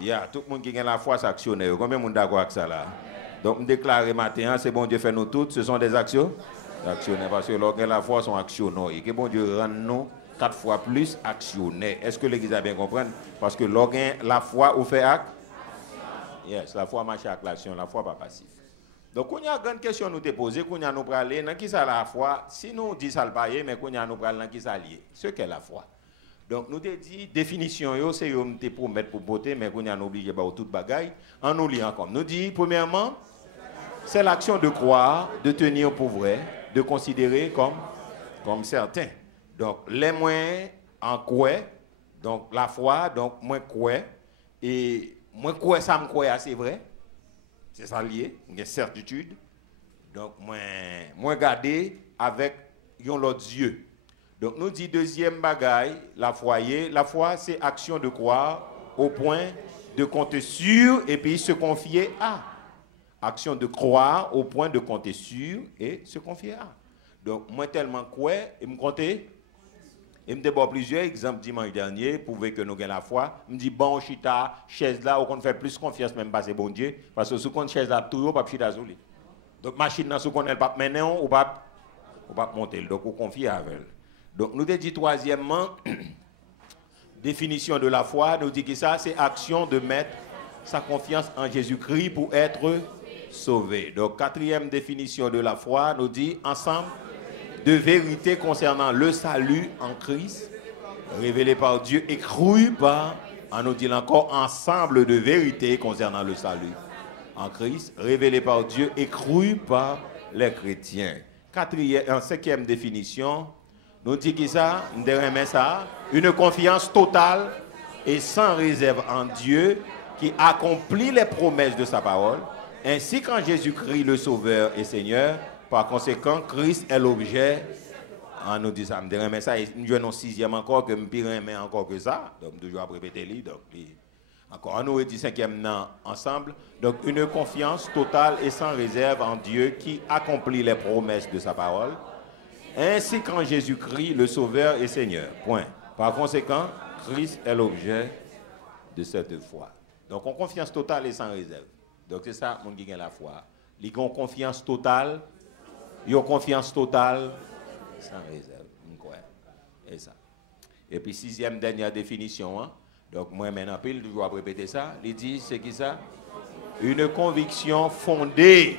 Yeah, tout le monde qui a la foi s'actionne. Combien de monde d'accord avec ça là? Donc, me déclarer matin, c'est bon Dieu fait nous toutes, ce sont des actions. Actionnaires, parce que lorsque la foi sont actionnés. Et que bon Dieu rend nous 4 fois plus actionnaires. Est-ce que l'église a bien compris? Parce que lorsque la foi ou fait acte, yes, la foi marche avec l'action, la foi pas passif. Donc, on y a une grande question nous te poser, qu'on y a nous parler, dans qui ça la foi? Si nous disons ça le paye, mais qu'on y a nous parler dans qui ça lié? Ce qu'est la foi. Donc, nous te dit, définition, c'est te promettre pour beauté, mais qu'on y a obligé de toute bagaille. En nous liant comme. Nous dit, premièrement, c'est l'action de croire, de tenir pour vrai, de considérer comme certain. Donc, les moins en quoi, donc la foi, donc moins quoi, et moins quoi ça me croit, c'est vrai. C'est ça lié, une certitude. Donc, moins garder avec l'autre Dieu. Donc, nous dit deuxième bagaille, la foi, c'est action de croire au point de compter sur et puis se confier à. Action de croire au point de compter sur et se confier à. Donc, moi tellement quoi, et me compter. Et me débat plusieurs exemples dimanche dernier, prouver que nous avons la foi. Me dit, bon, chita, chaise là, on fait plus confiance même pas c'est bon Dieu. Parce que si on chaise là, tout, on pas chita zouli. Donc, machine là, si on ne pas mener, on pas monter. Donc, on confie avec elle. Donc, nous avons dit troisièmement, définition de la foi, nous dit que ça, c'est action de mettre sa confiance en Jésus-Christ pour être sauvé. Donc, quatrième définition de la foi, nous dit ensemble de vérité concernant le salut en Christ, révélé par Dieu et cru par, on nous dit encore, ensemble de vérité concernant le salut en Christ, révélé par Dieu et cru par les chrétiens. Cinquième définition, nous dit que ça, une confiance totale et sans réserve en Dieu qui accomplit les promesses de sa parole, ainsi qu'en Jésus-Christ le Sauveur et Seigneur. Par conséquent, Christ est l'objet On nous dit ça, me dirait, mais ça, je non sixième encore, que me pire mais encore que ça. Donc, toujours à répéter, donc, encore, on nous dit cinquième nan ensemble. Donc, une confiance totale et sans réserve en Dieu qui accomplit les promesses de sa parole, ainsi qu'en Jésus-Christ, le Sauveur et Seigneur. Point. Par conséquent, Christ est l'objet de cette foi. Donc, en confiance totale et sans réserve. Donc, c'est ça, mon qui gagne la foi. Ils ont confiance totale, ils ont confiance totale sans réserve. Et ça. Et puis, sixième dernière définition, hein? Donc, moi, maintenant, je dois répéter ça. Il dit, c'est qui ça? Une conviction fondée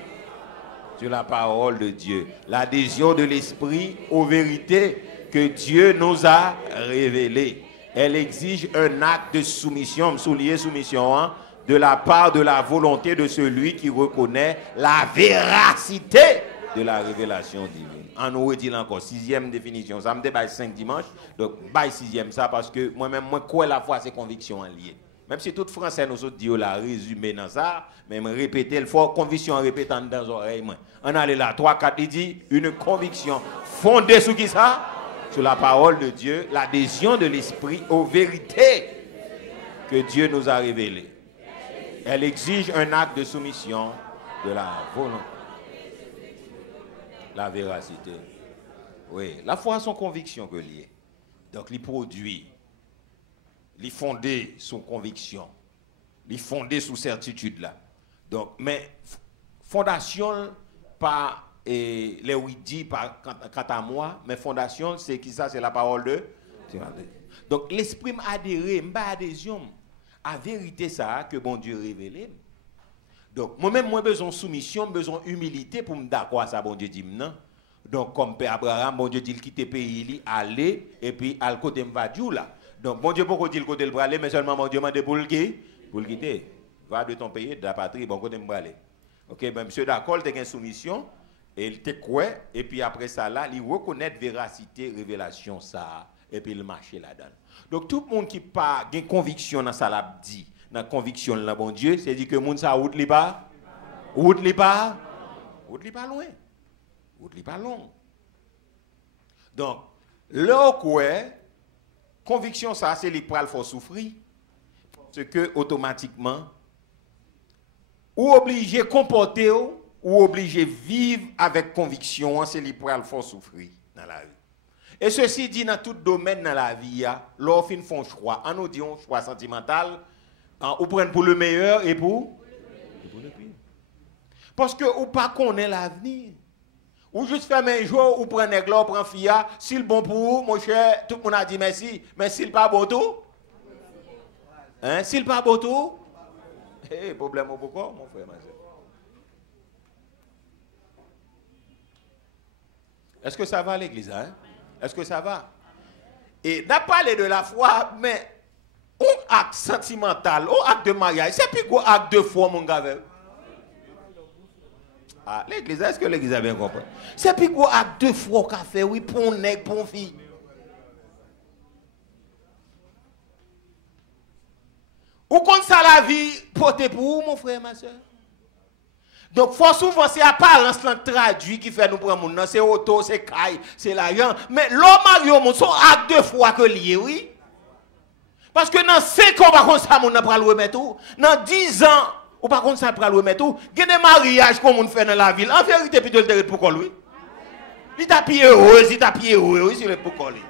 sur la parole de Dieu. L'adhésion de l'esprit aux vérités que Dieu nous a révélées. Elle exige un acte de soumission, souligner soumission, hein, de la part de la volonté de celui qui reconnaît la véracité de la révélation divine. En nous dit encore, sixième définition. Ça me débat 5 dimanches, donc bail sixième ça parce que moi-même, moi, quoi la foi, c'est conviction en lié. Même si tout français nous autres dit la résumé dans ça, même répéter le fort, conviction en répétant dans les oreilles. On allait là, 3, 4, il dit une conviction fondée sur qui ça? Sur la parole de Dieu, l'adhésion de l'esprit aux vérités que Dieu nous a révélées. Elle exige un acte de soumission de la volonté. La véracité. Oui, la foi, son conviction que lié. Donc, il produit, il fondé sous conviction, il fondé sous certitude là. Donc, mais fondation pas les oui dit quant à moi, mais fondation c'est qui ça, c'est la parole de Dieu. Donc, l'esprit m'a adhéré, m'a adhésion à vérité ça que bon Dieu révélé. Donc, moi-même, moi, besoin de soumission, besoin d'humilité pour me d'accord à ça, bon Dieu dit non. Donc, comme Père Abraham, bon Dieu dit qu'il quitte le pays, aller, et puis, à côté de Mvadjou, là. Donc, bon Dieu, pourquoi dit le côté de aller, mais seulement, mon Dieu m'a dit pour le quitter. Va de ton pays, de la patrie, bon côté de aller. Ok, ben, monsieur d'accord, il a une soumission, et il te quoi, et puis après ça, là, il reconnaît véracité, révélation, ça, et puis il marche là-dedans. Donc, tout le monde qui n'a pas conviction dans ça, l'a dit, dans la conviction de bon Dieu, c'est dit que le monde ça route li pas loin. Route li pas long. Donc, là quoi conviction ça c'est li pral faut souffrir parce que automatiquement ou obligé comporter ou obligé vivre avec conviction, c'est li pral faut souffrir dans la vie. Et ceci dit dans tout domaine dans la vie, l'offre font choix. En nous disons choix sentimental, ou prendre pour le meilleur et pour le pire. Parce que ou pas connaît l'avenir. Ou juste faire un jour, ou prendre un ou prendre fia, s'il bon pour vous, mon cher, tout le monde a dit merci, mais s'il pas bon tout, hein, s'il pas bon tout, problème au pourquoi, mon frère, ma soeur. Est-ce que ça va à l'église, hein? Est-ce que ça va? Et n'a parlé de la foi, mais un acte sentimental, un acte de mariage, c'est plus qu'un acte de foi, mon gars. Ah, l'église, est-ce que l'église a bien compris? C'est plus qu'un acte de foi qu'a fait, oui, pour un nègre, pour une fille. Ou comme ça la vie portée pour vous, mon frère, ma soeur? Donc, faut souvent, c'est apparence traduit qui fait nous prendre mon c'est auto, c'est caille, c'est l'argent. Mais l'homme Mario, son acte de foi que lié, oui. Parce que dans 5 ans, par contre, ça, on n'a pas le remettre tout. Dans 10 ans, ou par contre, ça n'a pas le remettre tout. Il y a des mariages qu'on fait dans la ville. En vérité, puis de le dire pour lui. Il t'a pied heureux, il t'a pied heureux, oui, c'est le pour lui.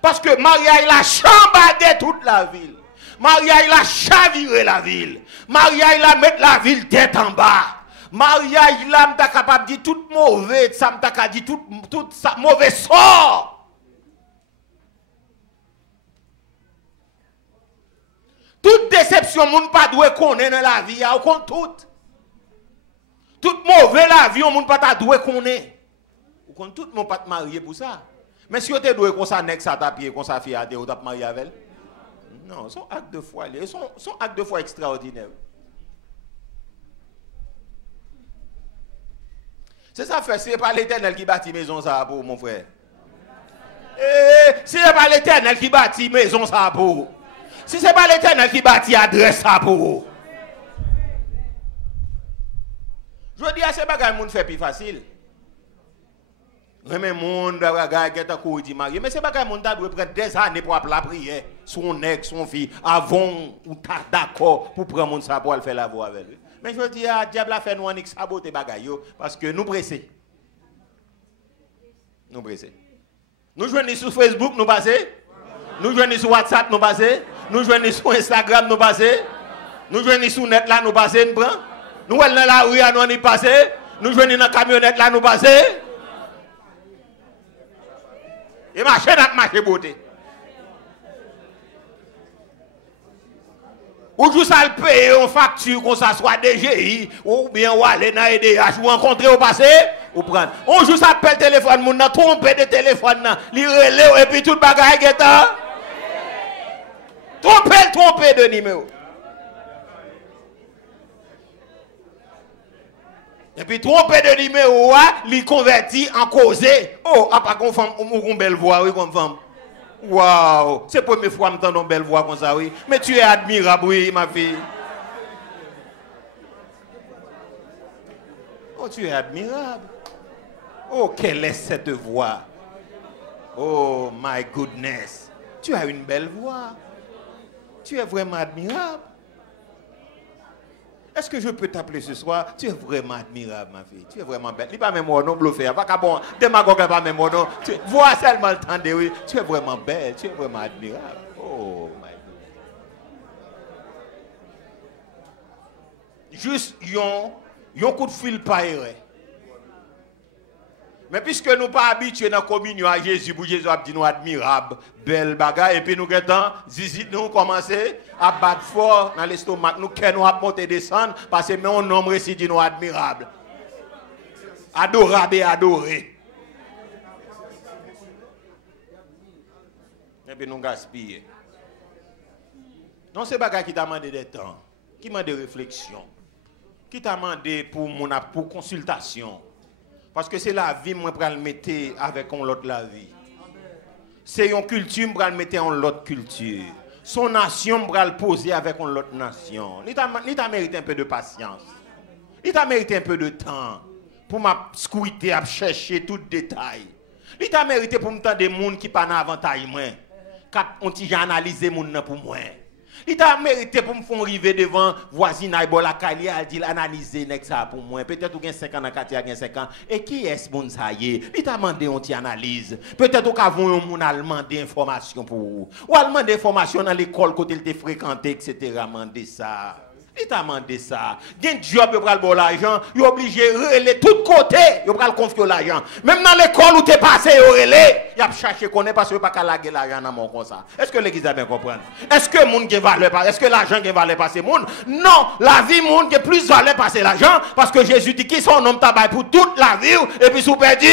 Parce que Maria, il a chambardé toute la ville. Maria, il a chaviré la ville. Maria, il a mis la ville tête en bas. Maria, il a capable de dire tout mauvais, ça m'a dit tout mauvais sort. Toute déception, moun pas doué connaître dans la vie, on compte tout. Toute mauvais la vie, on pas doué connaître. On compte tout, mon pas marié pour ça. Mais si on te doué comme ça, nek ça t'a pied, comme ça fait à on t'a marié avec elle. Non, son acte de foi, son acte de foi extraordinaire. C'est ça fait, c'est pas l'Éternel qui bâtit maison ça pour mon frère. Si c'est pas l'Éternel qui bâtit maison ça pour. Si c'est pas l'Éternel qui bâtit adresse ça pour. Je dis à ces bagages moun fait plus facile. Remen monde bagay qui est encore dit marié mais c'est pas que monde doit prendre des années pour appeler la prière son ex son fille avant ou ta d'accord pour prendre monde ça pour faire la voix avec lui. Mais je dis à diable a fait nous en saboter bagay yo parce que nous pressés. Nous pressés. Nous joignons sur Facebook nous passer. Nous joignons sur WhatsApp nous passer. Nous joignons sur Instagram nous passer. Nous joignons sur net là nous passer nous prend. Nous allons dans la rue à nous y passer. Nous joignons dans la camionnette là nous passer. Et marcher n'a marché beauté. Ou juste à le payer en facture qu'on soit DGI ou bien ou aller dans EDH ou rencontrer au passé ou prendre. On juste appelle téléphone moun nan tromper de téléphone nan, li relé et puis tout bagaille geta. Tromper de numéro. Et puis tromper de numéro, li converti en causé. Oh, a pas qu'on femme ou belle voix, oui, comme femme. Waouh, c'est la première fois que j'entends une belle voix comme ça, oui. Mais tu es admirable, oui, ma fille. Oh, tu es admirable. Oh, quelle est cette voix? Oh, my goodness. Tu as une belle voix. Tu es vraiment admirable. Est-ce que je peux t'appeler ce soir? Tu es vraiment admirable, ma fille. Tu es vraiment belle. Il n'est pas même mon nom, bluffé. Pas bon, démagogue pas même mon nom. Vois seulement le temps de oui. Tu es vraiment belle. Tu es vraiment admirable. Oh, my God. Juste, yon coup de fil pas erré. Mais puisque nous ne sommes pas habitués dans la communion à Jésus, pour Jésus a dit nous admirable, belle bagaille, et puis nous nous commencer à battre fort dans l'estomac, nous avons monté descendre, parce que mon nombre ici dit nous admirable. Adorable et adoré. Et puis nous gaspillons. Non, c'est bagaille qui t'a demandé des temps, qui m'a demandé réflexion, qui t'a demandé pour consultation. Parce que c'est la vie, moi, je vais le mettre avec l'autre la vie. C'est une culture, je vais le mettre en l'autre culture. Son nation, je vais le poser avec l'autre nation. Il t'a mérité un peu de patience. Il t'a mérité un peu de temps pour m'scruter, à chercher tout détail. Il t'a mérité pour me tendre des gens qui n'ont pas d'avantage, qui ont analysé les gens pour moi. Il t'a mérité pour me faire arriver devant voisinage la Kali a dit analyser ça pour moi. Peut-être ou 5 ans dans quartier 5 ans et qui est-ce bon ça y est. Il t'a demandé on analyse. Peut-être ou qu'avant on a demandé information pour vous. Ou a demandé information dans l'école côté il te fréquenté etc. Demandé ça. Il t'a demandé ça. Il y a un job, il prend l'argent, il est obligé de relayer tout côté, il prend confier l'argent. Même dans l'école où tu es passé, il relayer, il a cherché qu'on est parce qu'il n'y a pas laguer l'argent dans mon comme ça. Est-ce que l'église a bien compris? Est-ce que le monde a valeur passer? Est-ce que l'argent a valeur passer monde? Non, la vie monde a plus valeur passer l'argent parce que Jésus dit qui son homme tabac pour toute la vie et puis sous perdu.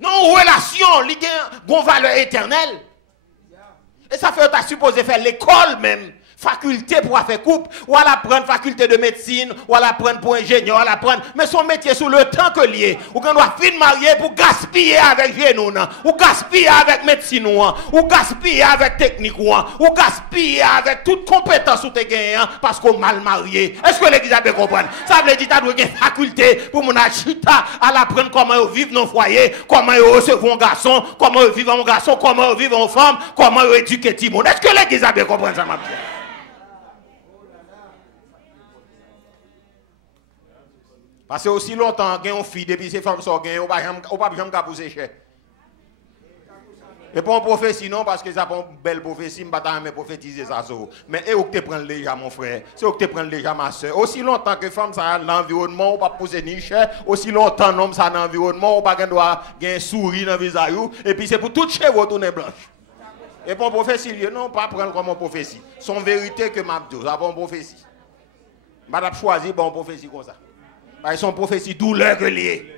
Non, relation, il a une valeur éternelle. Et ça fait que tu as supposé faire l'école même, faculté pour faire couple, ou à la prendre faculté de médecine, ou à la prendre pour ingénieur, à la prendre. Mais son métier sous le temps que lié, ou qu'on doit finir marier pour gaspiller avec genou, ou gaspiller avec médecine, ou gaspiller avec technique, ou gaspiller avec toute compétence ou te gagné parce qu'on mal marié. Est-ce que l'église a bien compris? Ça veut dire que tu as une faculté pour mon achita à l'apprendre comment vivre dans le foyer, comment recevoir un garçon, comment vivre un garçon, comment vivre une femme, comment éduquer tout le monde. Est-ce que l'église a bien compris ça, ma pierre? Parce que aussi longtemps qu'il y a une fille, depuis ces femmes sont gagnées, on ne va pas jamais pousser cher. Et pas une prophétie, non, parce que ça pas une belle prophétie, je ne vais pas prophétiser ça. Mais et où tu prends déjà, mon frère, c'est où tu prends déjà, ma soeur. Aussi longtemps que femme ça dans l'environnement, on ne va pas pousser ni cher. Aussi longtemps l'homme ça dans l'environnement, on ne va pas gagner un sourire dans le visage. Et puis c'est pour tout cheveux tourner blanche. Et pas une prophétie, non, pas prendre comme une prophétie. Son vérité que m'a dit, ça pas une prophétie. Je vais choisir une prophétie comme ça. Ils sont prophéties douleur que liées.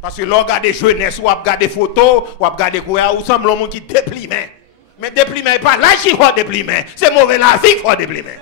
Parce que l'on regarde jeunesse, ou regarde des photos, ou regarde quoi, ou semble un monde qui déprime. Mais déprime n'est pas là qu'il faut déprimer. C'est mauvais la vie qu'il faut déprimer.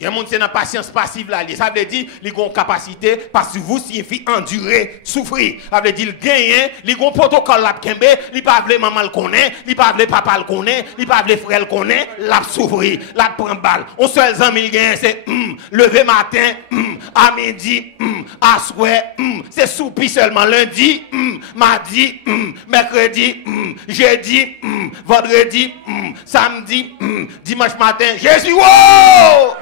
Il y a des gens qui sont dans la patience passive là. Ça veut dire qu'ils ont une capacité, parce que vous signifie endurer, souffrir. Ça veut dire gagner, ils ont un protocole là, ils ne pas de maman le connaît, ils ne pas de papa le connaît, ils ne pas de frère le connaît, la souffrir, la prend balle. On seul ami il gagne c'est lever matin, à midi, à soir, c'est soupi seulement lundi, mardi, mercredi, jeudi, vendredi, samedi, dimanche matin, Jésus, wow!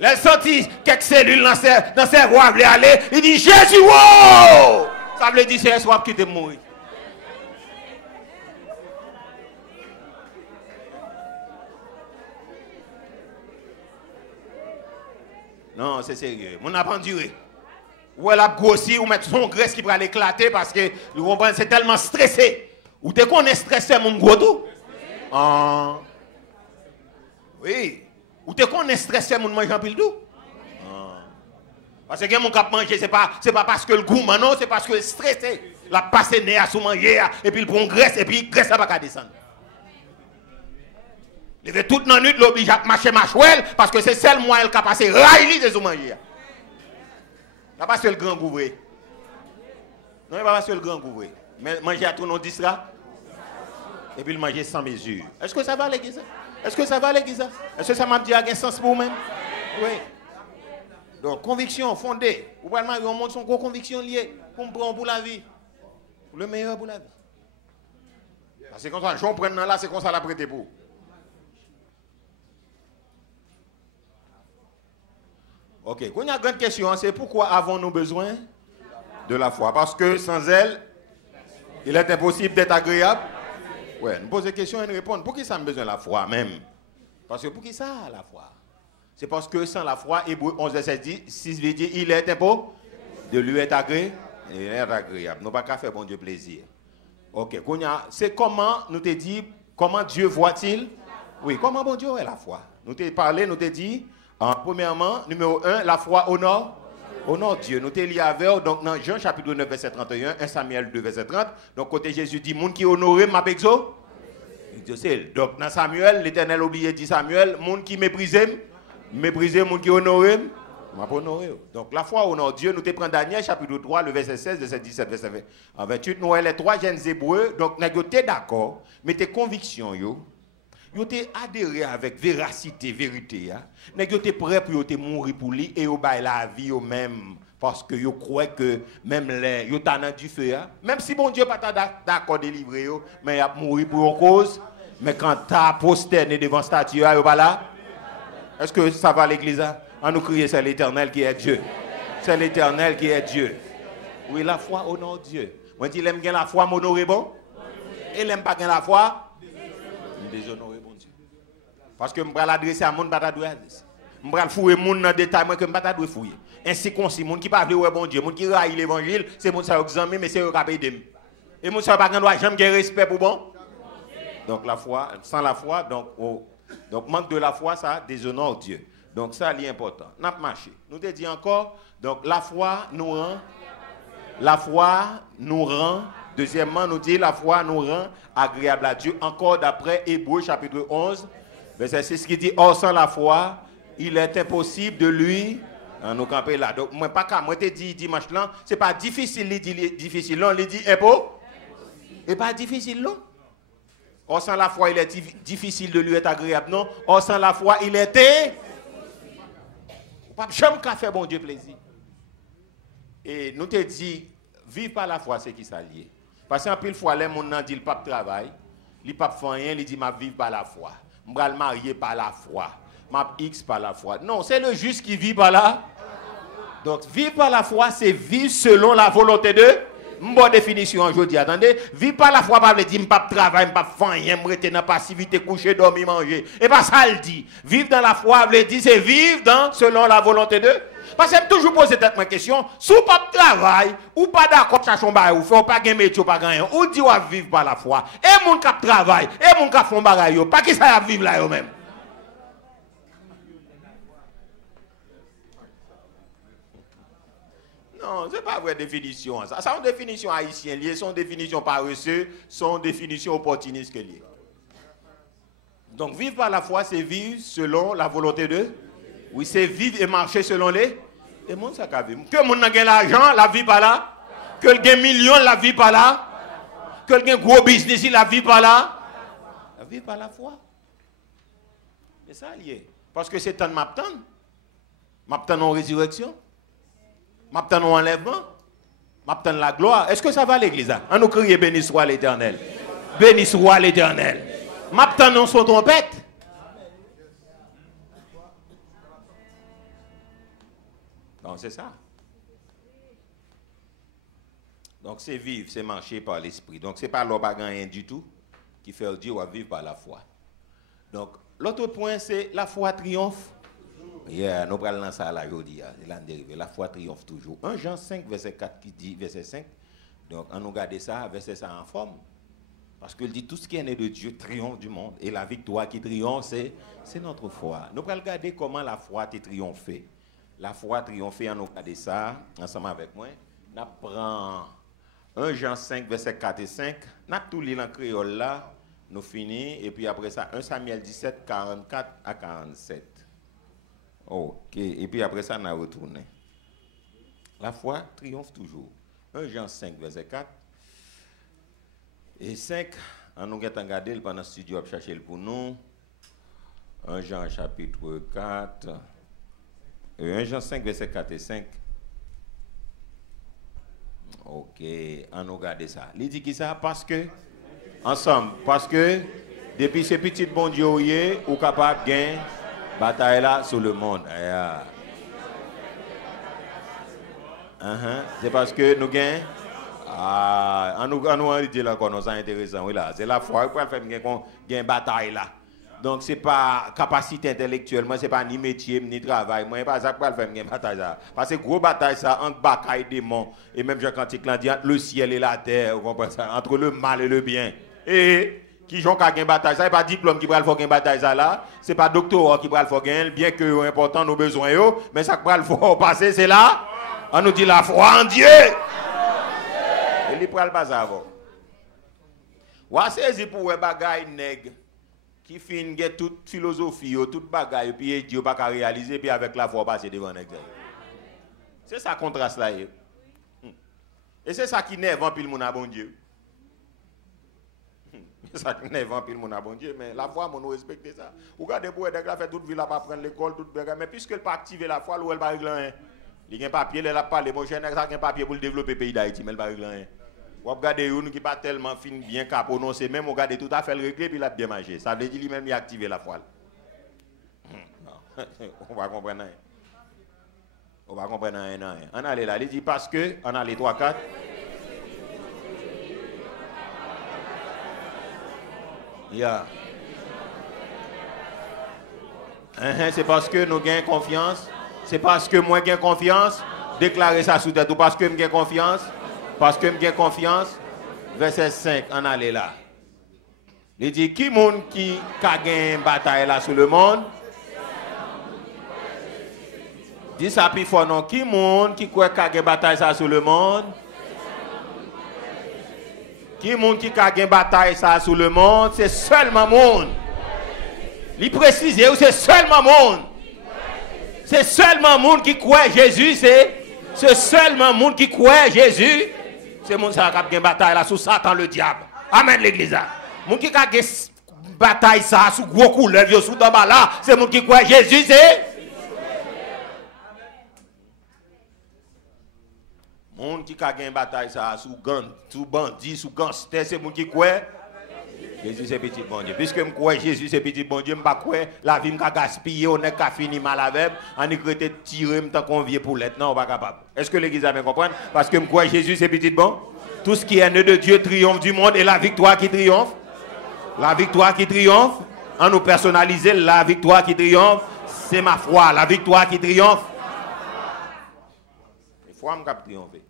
Les sorti quelques cellules dans ses voies veulent aller, il dit Jésus, wow! Ça veut dire c'est un soir qui te mourir. Non, c'est sérieux. On n'a pas enduré. Ou elle a grossi, ou mettre son graisse qui va l'éclater parce que vous comprenez, c'est tellement stressé. Ou t'es qu'on est stressé, mon gros tout? Oui. Ou t'es qu'on est stressé, mon mange en pile tout? Parce que mon cap manger, c'est pas parce que le goût, non, c'est parce que le stressé. La passe nez à sous manger, et puis il prend graisse, et puis graisse n'a pas descendre. Il veut toute la nuit l'oblige à marcher machouel, parce que c'est celle moyen qui a passé raïli de sous manger. Il pas sur le grand gouvré. Non, il pas sur le grand gouvré. Mais manger à tout le monde distra. Et puis le manger sans mesure. Est-ce que ça va l'église? Est-ce que ça va l'église? Est-ce que ça m'a dit à un sens pour vous-même? Oui. Donc, conviction fondée. Ou pas le on montre son gros conviction liée pour me prendre pour la vie. Pour le meilleur pour la vie. Parce que quand on j'en prend là, c'est comme ça la prêter pour. Ok, quand il y a une grande question, c'est pourquoi avons-nous besoin de la foi? Parce que sans elle, il est impossible d'être agréable. Ouais, nous posons des questions et nous répondons. Pour qui ça a besoin de la foi même? Parce que pour qui ça la foi? C'est parce que sans la foi, Hébreux 11, verset 6 veut dire il est impossible de lui être agréable. Il est agréable. Nous n'avons pas qu'à faire bon Dieu plaisir. Ok, c'est comment nous te dit, comment Dieu voit-il? Oui, comment bon Dieu est la foi? Nous te parlé, nous te dit. Premièrement, numéro 1, la foi honore Dieu. Nous t'es lié avec, donc dans Jean chapitre 9, verset 31, 1 Samuel 2, verset 30. Donc côté Jésus dit, moun qui honore m'a exo. Donc dans Samuel, l'Éternel oublié dit Samuel, moun qui méprise, moun qui honore, m'a honoré. Donc la foi honore Dieu. Nous te prenons Daniel chapitre 3, le verset 16, verset 17, verset 20. En 28, nous avons les trois jeunes hébreux. Donc nous sommes d'accord, mais tes convictions, Yo te adhéré avec véracité, vérité. Nèg yo te prêt pour te mourir pour lui et yo bay la vie yo même parce que yo croit que même les yo ta dans du feu. Même si bon Dieu pas d'accord délivrer yo, mais y a mourir pour une cause. Mais quand ta prosterné devant statue yo pas là. Est-ce que ça va l'église? On nous crier c'est l'Éternel qui est Dieu. C'est l'Éternel qui est Dieu. Oui, la foi honore Dieu. Moi dis l'aime bien la foi m'honorer bon. Et l'aime pas bien la foi déshonorer bon Dieu. Parce que je vais l'adresser à mon batadoué. Je vais fouiller mon dans détail que je batadoué fouiller. Ainsi concis mon qui pas veut bon Dieu, mon qui raille l'évangile, c'est mon ça examen mais c'est eux qui payer. Et mon ça pas doit jamais respect pour bon. Donc la foi, sans la foi donc manque de la foi ça déshonore Dieu. Donc ça c'est important. N'a marché. Nous te dit encore donc la foi nous rend deuxièmement, nous dit la foi nous rend agréable à Dieu. Encore d'après Hébreux chapitre 11, verset 6 qui dit, or sans la foi, il est impossible de lui nous camper là. Donc, moi, pas qu'à moi te dit dimanche là, c'est pas difficile, il dit difficile, non, il dit impossible. Et pas difficile, non. Or sans la foi, il est difficile de lui être agréable, non. Or sans la foi, il était. Pas jamais qu'à faire bon Dieu plaisir. Et nous te dit, vivre par la foi, c'est qui s'allie. Parce qu'en pile fois, les gens dit le pape travail, le pape fait rien, il dit m'a vivre par la foi. M'a marié par la foi. M'a X par la foi. Non, c'est le juste qui vit par la. Donc vivre par la foi, c'est vivre selon la volonté de. Bonne définition aujourd'hui. Attendez, vivre par la foi, pas veut dire m'pas travail, m'pas faire rien, m'rester dans passivité, coucher, dormir, manger. Et pas ça le dit. Vivre dans la foi veut dire c'est vivre dans selon la volonté de. Parce que je toujours poser cette question, si vous pas de travail, ou pas d'accord avec son bagage, ou fait pas de métier, ou pas gagner, ou dit ou vivre par la foi, et mon cap travail, et mon cap font bagage, pas qui ça vivre là même. Non, Non, ce n'est pas vraie définition. Ça, c'est une définition haïtienne liée, son définition paresseuse, son définition opportuniste liée. Donc, vivre par la foi, c'est vivre selon la volonté de... Oui, c'est vivre et marcher selon les... Et monde ça qu'a vivre. Que le monde a l'argent, la vie par là. Que le gain million, la vie par là. Que le gain gros business, la vie par là. La vie par la foi. C'est ça lié. Parce que c'est tant de m'attendre. M'attendre en résurrection. M'attendre en enlèvement. M'attendre la gloire. Est-ce que ça va l'église? On nous crie béni soit l'Éternel. Béni soit l'Éternel. M'attendre son trompette. Donc c'est ça. Donc c'est vivre, c'est marcher par l'esprit. Donc c'est pas l'homme rien du tout qui fait dire on va vivre par la foi. Donc l'autre point c'est la foi triomphe. Yeah, nous parlons de ça là aujourd'hui, la foi triomphe toujours. 1 Jean 5 verset 4 qui dit verset 5. Donc on nous garde ça, verset ça en forme. Parce qu'il dit tout ce qui est né de Dieu triomphe du monde et la victoire qui triomphe c'est notre foi. Nous allons regarder comment la foi a triomphé. La foi triomphée, on nous regarde ça ensemble avec moi. On prend 1 Jean 5 verset 4 et 5. On a tout lu en créole là, nous finissons et puis après ça 1 Samuel 17 44 à 47. OK, et puis après ça on a retourné. La foi triomphe toujours. 1 Jean 5 verset 4 et 5, on nous a regardé pendant le studio à chercher pour nous. 1 Jean chapitre 4 1 Jean 5 verset 4 et 5. OK, on nous regarde ça. Il dit qui ça parce que ensemble parce que depuis ces petits bon Dieu ou capable gagner bataille là sur le monde. C'est parce que nous gagnons. On nous dit là qu'on c'est intéressant. Oui, là. C'est la foi pour faire gagner bataille là. Donc, ce n'est pas capacité intellectuelle, ce n'est pas ni métier, ni travail. Moi, pas ça pour faire gagner bataille ça. Parce que gros bataille ça, entre bataille des démons, et même Jean Cantique l'a dit, entre le ciel et la terre, vous comprenez ça, entre le mal et le bien. Et qui j'ont qu'à gagner bataille ça, ce n'est pas diplôme qui va le faire gagner bataille ça là, ce n'est pas doctorat qui va le faire gagner, bien que c'est important nos besoins, mais ça va le faire passer, c'est là. On nous dit la foi en Dieu. Et il prend le bazar avant. Ou saisi pour un bagaille nègre qui finit toute philosophie, toute bagaille, puis Dieu pas réaliser, puis avec la foi passer devant nègre. C'est ça contraste là. Et c'est ça qui nerve en pile mon bon Dieu. C'est ça qui nerve en pile mon bon Dieu, mais la foi, on respecte ça. Vous regardez pour nègre là fait toute vie là pas prendre l'école, toute bagaille, mais puisque elle pas activer la foi, elle pas régler rien. Il y a un papier, elle a parlé, mon cher nègre ça un papier pour le développer le pays d'Haïti, mais elle pas régler rien. Vous regardez une qui pas tellement fin bien qu'à prononcer, même vous regardez tout à fait le régler puis il a bien mangé. Ça veut dire lui-même il a activé la foi. On va comprendre. On va comprendre rien. On allait là, il dit parce que on a les 3 4. Yeah. C'est parce que nous gagnons confiance. C'est parce que moi j'ai confiance. Déclarer ça sous tête ou parce que j'ai confiance. Parce que j'ai confiance. Verset 5, on allait là. Il dit qui monde qui a gagné une bataille là sur le monde? Dis ça plus fort non. Qui monde qui a gagné une bataille ça sur le monde? Qui monde qui a gagné une bataille ça sur le monde? C'est seulement monde. Il précise, c'est seulement monde. C'est seulement monde qui croit Jésus, c'est seulement monde qui croit Jésus. C'est monde qui a gagné une bataille là sous Satan le diable. Amen l'église. Monde qui a gagné une bataille ça sous gros couleur sous d'en bas là, c'est monde qui croit Jésus, c'est monde qui a gagné une bataille ça sous gang, sous bandit, sous gangster, c'est monde qui croit Jésus c'est petit bon Dieu. Puisque je crois Jésus c'est petit bon Dieu, je ne crois pas la vie m'a gaspillé, on est fini mal avec, on est tiré, on est convié pour l'être. Non, on n'est pas capable. Est-ce que l'église a bien compris? Parce que je crois Jésus c'est petit bon. Tout ce qui est né de Dieu triomphe du monde et la victoire qui triomphe. La victoire qui triomphe, en nous personnaliser, la victoire qui triomphe, c'est ma foi, la victoire qui triomphe. La foi m'a triomphé.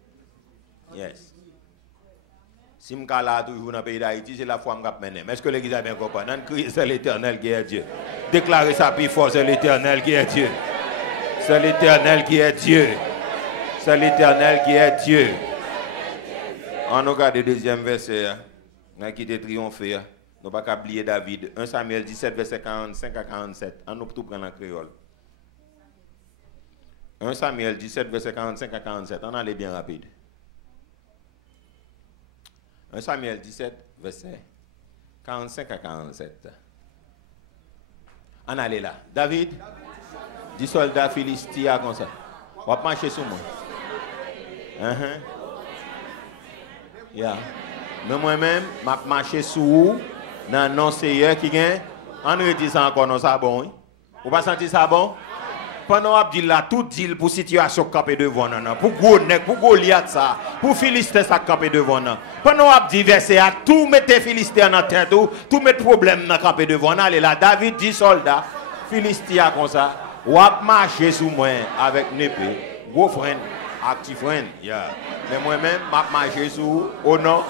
Yes. Si je suis là toujours dans le pays d'Haïti, c'est la foi que je mène. Est-ce que l'église a bien compris? On crie, c'est l'Éternel qui est Dieu. Déclarez ça plus fort, c'est l'Éternel qui est Dieu. C'est l'Éternel qui est Dieu. C'est l'Éternel qui est Dieu. On regarde le deuxième verset. On a quitté triompher. Nous ne pouvons pas oublier David. 1 Samuel 17, verset 45 à 47. On nous tout prendre en créole. 1 Samuel 17, verset 45 à 47. On allait bien rapide. 1 Samuel 17, verset 45 à 47. On allait là. David, 10 soldats philistins comme ça. On va marcher sur moi. Yeah. Mais moi-même, je vais marcher sur vous dans le nom Seigneur qui gagne. On redit ça encore, non, ça bon. Vous pas sentir ça bon? Pendant qu'on dit là, tout dit pour situation campée devant nous. Pour Gounek, pour Goliath, ça. Pour Philistin, ça campé devant nous. Pendant qu'on dit verset, tout mettre Philistin dans la tête, tout mettre problème dans campé devant nous. Allez là, David 10 soldats, Philistin comme ça. Ou a marché sous moi avec une épée. Gros frère, actif frère. Yeah. Mais moi-même, je marché sous au nom.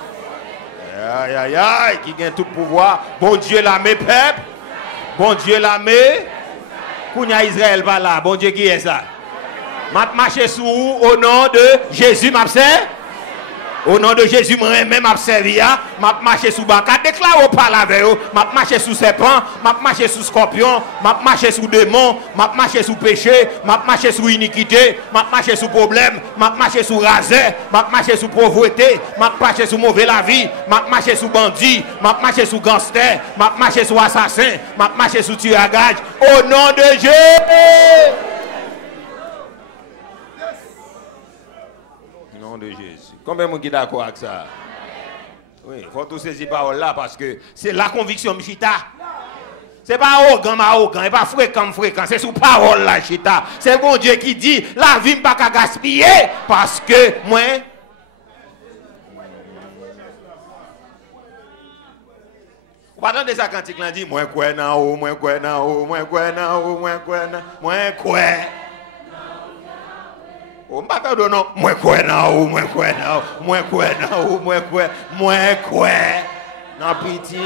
Qui gagne tout pouvoir. Bon Dieu l'armée peuple. Bon Dieu l'armée. Kounya Israël va là. Bon Dieu qui est ça? M'a marché sous au nom de Jésus m'a servi. Au nom de Jésus moi-même m'a servi. M'a marché sous baka. Déclare au parle avec eux. M'a marché sous serpent. M'a marché sous scorpion. M'a marché sous démon. M'a marché sous péché. M'a marché sous iniquité. M'a marché sous problème. M'a marché sous rasé. M'a marché sous pauvreté. M'a marché sous mauvais la vie. M'a marché sous bandit. M'a marché sous gangster. M'a marché sous assassin. M'a marché sous tueur à gage. Au nom de Jésus. Au nom de Jésus. Combien de gens sont d'accord avec ça? Oui, il faut tout saisir parole là parce que c'est la conviction, Chita. Ce n'est pas arrogant, ce n'est pas fréquent, c'est sous parole là, Chita. C'est bon Dieu qui dit, la vie n'est pas qu'à gaspiller parce que moi. Vous attendez ça quand il dit, moi quoi nan haut, moi quoi nan haut, moi quoi nan haut, moi quoi nan, moi quoi. On ne pas non, moi quoi nan haut, moi quoi nan haut, moi quoi nan haut, moi quoi. Non pitié.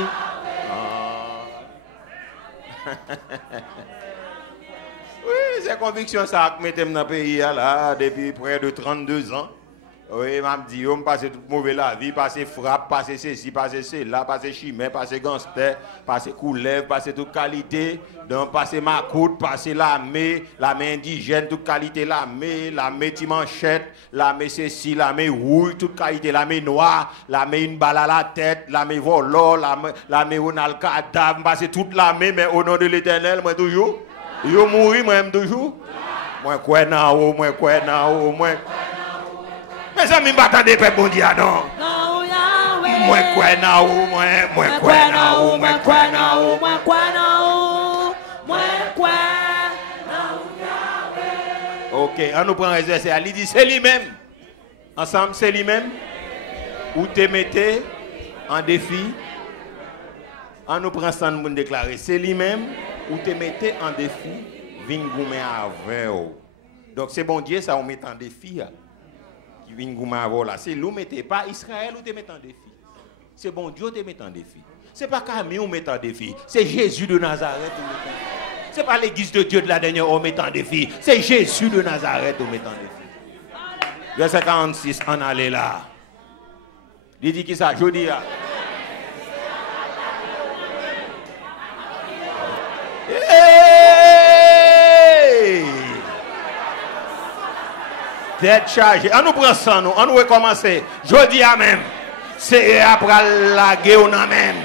Oui, c'est conviction ça que mettez dans le pays là depuis près de 32 ans. Oui, m'a dit, on passe toute mauvaise la vie, passe frappe, passe ceci, passe cela, passe chimère, passe gangster, passe couleuvre, passe toute qualité, donc passe macoute, passe l'armée indigène, toute qualité l'armée timanchette, l'armée ceci, l'armée rouille, toute qualité, l'armée noire, l'armée une balle à la tête, l'armée voleur, l'armée on a le cadavre, passe toute l'armée, mais au nom de l'Éternel, moi toujours, yo mourir, moi toujours, moi quoi nan haut, moi quoi nan haut, moi. Mes amis, je m'attendais pas bon Dieu, non. Moi, quoi, non, moi, quoi, non, moi, quoi, non, moi, quoi, non, moi, quoi, non. Ok, on nous prend un exercice. Il dit, c'est lui-même. Ensemble, c'est lui-même. Ou te mettez en défi. On nous prend ça, nous déclarer. C'est lui-même. Ou te mettez en défi. Vingoumen avec. Donc, c'est bon Dieu, ça, on met en défi. C'est nous mettez pas Israël ou te met en défi. C'est bon Dieu te met en défi. C'est pas Camille ou met en défi. C'est Jésus de Nazareth ou met en défi. C'est pas l'église de Dieu de la dernière ou met en défi. C'est Jésus de Nazareth ou met en défi. Verset 46, on allait là. Il dit qui ça? Je dis là. Tête chargée. On nous prend ça, nous. On nous recommence. Je dis à même. C'est après la guerre, on a même.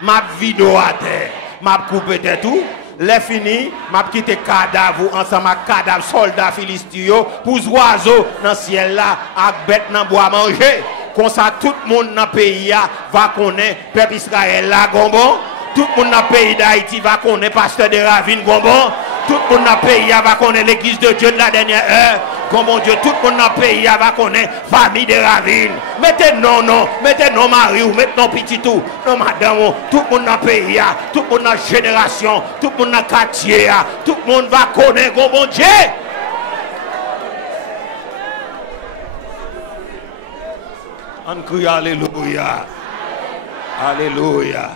Ma vidéo à terre. Ma coupe de tout. Les fini. Ma quitté cadavre ensemble avec cadavre soldats philistins. Pour oiseaux dans le ciel là. Avec bête dans bois manger. Comme ça, tout le monde dans le pays va connaître. Peuple Israël là, gombon. Tout le monde dans le pays d'Haïti va connaître. Pasteur de Ravine, gombon. Tout le monde dans le pays va connaître l'église de Dieu de la dernière heure. Comme mon Dieu, tout le monde dans le pays va connaître famille de Ravine. Mettez non, mettez non mari ou mettez non petit tout, non madame, tout le monde dans le pays, tout le monde dans la génération, tout le monde dans le quartier, tout le monde va connaître comme mon Dieu. On crie Alléluia. Alléluia.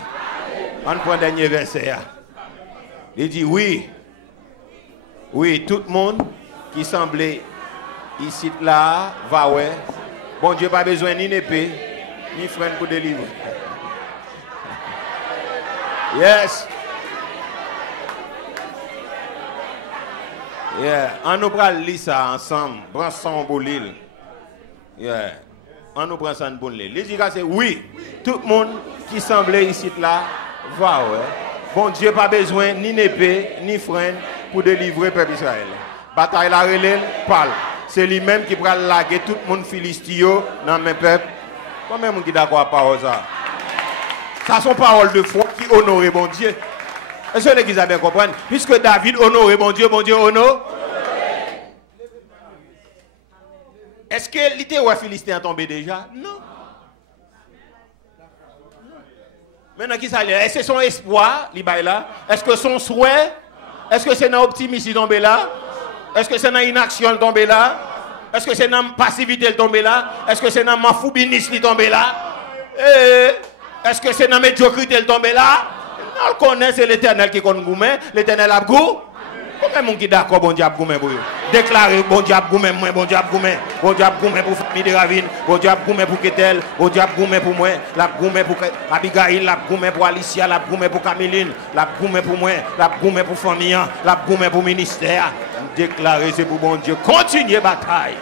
On prend le dernier verset. Il dit oui, tout le monde qui semblait Ici, là, va ouais. Bon Dieu, pas besoin ni d'épée, ni freine pour délivrer. Yes. Yeah. On nous prend lire ça ensemble. Prends ça en bon l'île. Yeah. On nous prend ça en bon l'île. Les gars, c'est oui. Tout le monde qui semblait ici, là, va ouais. Bon Dieu, pas besoin ni d'épée, ni freine pour délivrer le peuple Israël. Bataille la relève, parle. C'est lui-même qui prend laguer tout le monde philistio dans mes peuples. Combien de gens qui d'accord à parole ça? Ça sont paroles de foi qui honorent bon Dieu. Est-ce que l'église a bien compris? Puisque David honorait bon Dieu honore. Est-ce que l'été ou Philistin a tombé déjà? Non. Maintenant, qui ça? Est-ce que son espoir, là? Est-ce que son souhait? Est-ce que c'est un optimisme qui tombe là? Est-ce que c'est une inaction qui tombe là? Est-ce que c'est une passivité qui tombe là? Est-ce que c'est un mafoubinisme qui tombe là? Est-ce que c'est une médiocrité qui tombe là? On connaît, c'est l'Éternel qui connaît goumé. L'Éternel a goût. Combien de gens qui d'accord, bon Dieu a goumé pour eux? Déclarer, bon Dieu a goumé, moi, bon Dieu a goumé. Bon Dieu a goumé pour famille de Ravine. Bon Dieu a goumé pour Ketel. Bon Dieu a goumé pour moi. La goumé pour Abigail. La goumé pour Alicia. La goumé pour Cameline. La goumé pour moi. La goumé pour famille. La goumé pour ministère. Déclarer, c'est pour bon Dieu. Continuez bataille.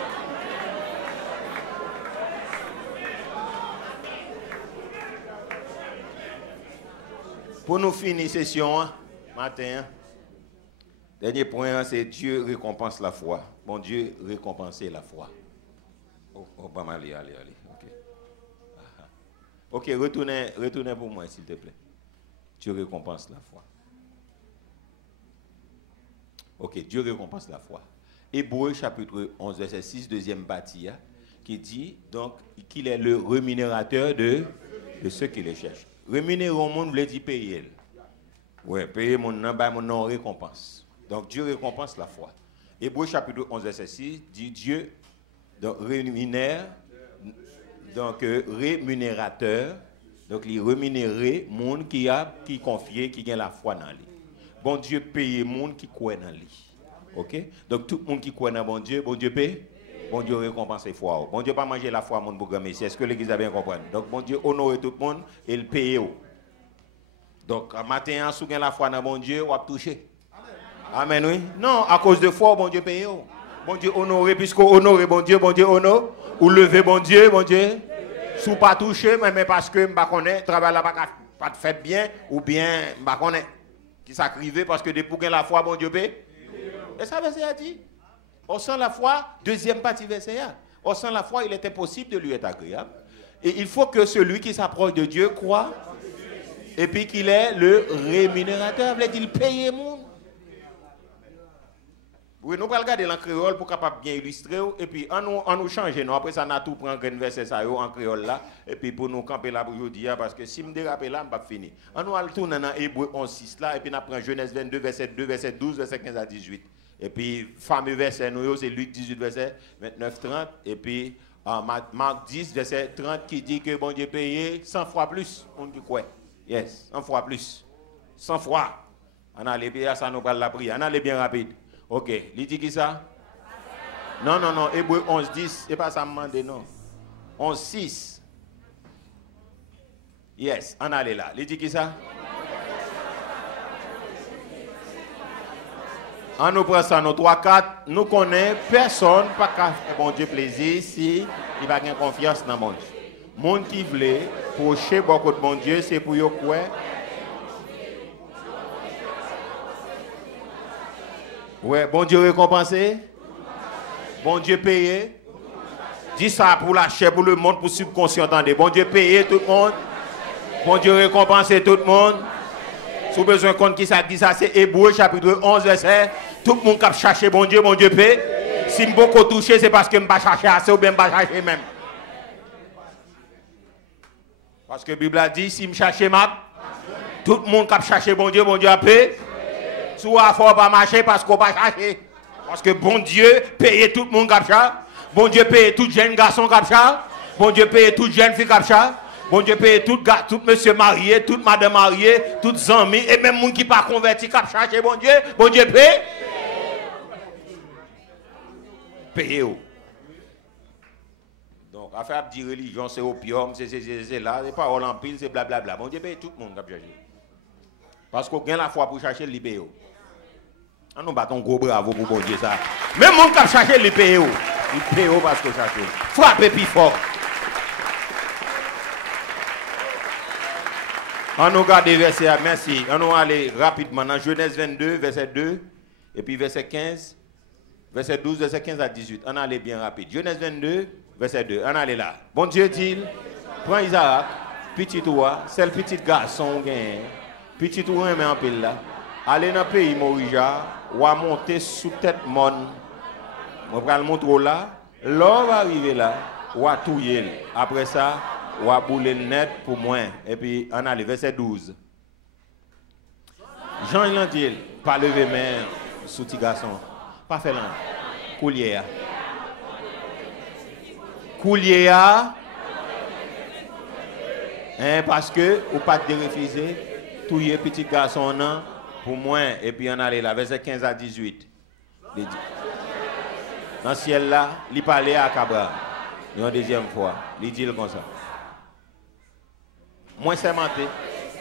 Pour nous finir session matin, dernier point, c'est Dieu récompense la foi. Bon Dieu récompenser la foi. Oh, pas mal, allez. Ok, retournez pour moi, s'il te plaît. Dieu récompense la foi. Ok, Dieu récompense la foi. Hébreux chapitre 11, verset 6, deuxième partie, qui dit donc qu'il est le rémunérateur de ceux qui les cherchent. Rémunérer au monde veut dire payer. Oui, payer mon nom récompense. Donc Dieu récompense la foi. Hébreux chapitre 11, verset 6 dit Dieu donc, rémunère, donc rémunérateur, donc il rémunérer monde qui confie, qui a la foi dans lui. Bon Dieu paye monde qui croit dans lui. OK? Donc tout le monde qui croit dans bon Dieu paye. Bon Dieu récompense la foi. Bon Dieu pas manger la foi mon pour grand messie. Est-ce que l'église a bien compris? Donc bon Dieu honore tout le monde et il paye. Donc matin si vous avez la foi dans bon Dieu, vous toucher. Amen oui. Non, à cause de foi bon Dieu paye. Bon Dieu honore puisque honore bon Dieu honore ou lever bon Dieu. Si vous pas toucher mais parce que m'pa connaît travail là pas fait bien ou bien m'pa connaît qui s'acrive parce que depuis pour la foi bon Dieu paye. Et ça verset a dit au sans la foi, deuxième partie verset. Au sans la foi, il est impossible de lui être agréable. Et il faut que celui qui s'approche de Dieu croit. Et puis qu'il est le rémunérateur. Il paye le monde. Oui, nous allons regarder en créole pour capable bien illustrer. Et puis, on nous change. Après ça, on a tout pris un verset en créole là. Et puis, pour nous camper là pour aujourd'hui, parce que si je me dérape là, je ne vais pas finir. On nous allons tourner dans Hébreux 11:6 là. Et puis, on prend Genèse 22, verset 2, verset 12, verset 15 à 18. Et puis, fameux verset, c'est Luc 18, verset 29, 30. Et puis, Marc 10, verset 30, qui dit que bon Dieu paye 100 fois plus. On dit quoi? Yes, 100 fois plus. 100 fois. On a les payer, ça nous parle la prière. On a les bien rapide. Ok, il dit qui ça? Non, Hébreu 11, 10, c'est pas ça me demande, non. 11, 6. Yes, on a là. Il dit qui ça? On nous prend ça, nous 3-4, nous connaissons personne, pas qu'à faire bon Dieu plaisir si il va avoir confiance dans le monde. Le monde qui veut procher beaucoup de bon Dieu, c'est pour eux quoi? Ouais, bon Dieu récompensé, bon Dieu payé. Dis ça pour la chair, pour le monde, pour subconscient, entendez. Bon Dieu payé tout le monde, bon Dieu récompensé tout le monde. Si vous avez besoin de compte qui ça dit ça, c'est Hébreux chapitre 11, verset. Tout le monde qui a cherché bon Dieu paie. Si je beaucoup touché, c'est parce que je ne vais pas chercher assez ou bien je ne vais pas chercher même. Parce que la Bible a dit, si je cherche tout le monde qui a cherché bon Dieu a paie. Si vous ne pouvez pas marcher parce qu'on ne va pas chercher. Parce que bon Dieu paye tout le monde qui a cherché. Bon Dieu paye tout jeune garçon qui a cherché. Bon Dieu paye toute jeune fille qui a cherché. Bon Dieu paye tout monsieur marié, toute madame mariée, toutes amis, et même les gens qui ne sont pas convertis, qui ont cherché bon Dieu paye. Payez. Pas faire dire religion, c'est opium, c'est là, c'est paroles en pile, c'est blablabla. Bon Dieu, paye tout le monde qui a cherché. Parce qu'on gagne la foi pour chercher l'IPO. On nous battons gros bravo pour bon Dieu ça. Même monde qui a cherché l'IPO. L'IPO parce que cherche. Frappez plus fort. On nous garde verset, merci. On nous aller rapidement dans Genèse 22, verset 2, et puis verset 15, verset 12, verset 15 à 18. On allait bien rapide. Genèse 22, verset 2. On allait là. Bon Dieu dit, prends Isaac, petit roi, c'est le petit garçon gain, petit roi mais en pile là. Allez dans le pays Morija, ou à monter sous tête mon. On va le montrer là. L'homme va arriver là, ou à touiller. Après ça, ou à bouler le net pour moi. Et puis, on a le verset 12. Jean il a dit, pas lever main sous petit garçon. Pas fait là. Coulier. Coulier. Hein, parce que, ou pas de refuser, touiller petit garçon non, pour moi. Et puis, on a là, verset 15 à 18. Dans le ciel là, il parlait à Cabra. Une deuxième fois, il dit comme ça. Moi c'est menté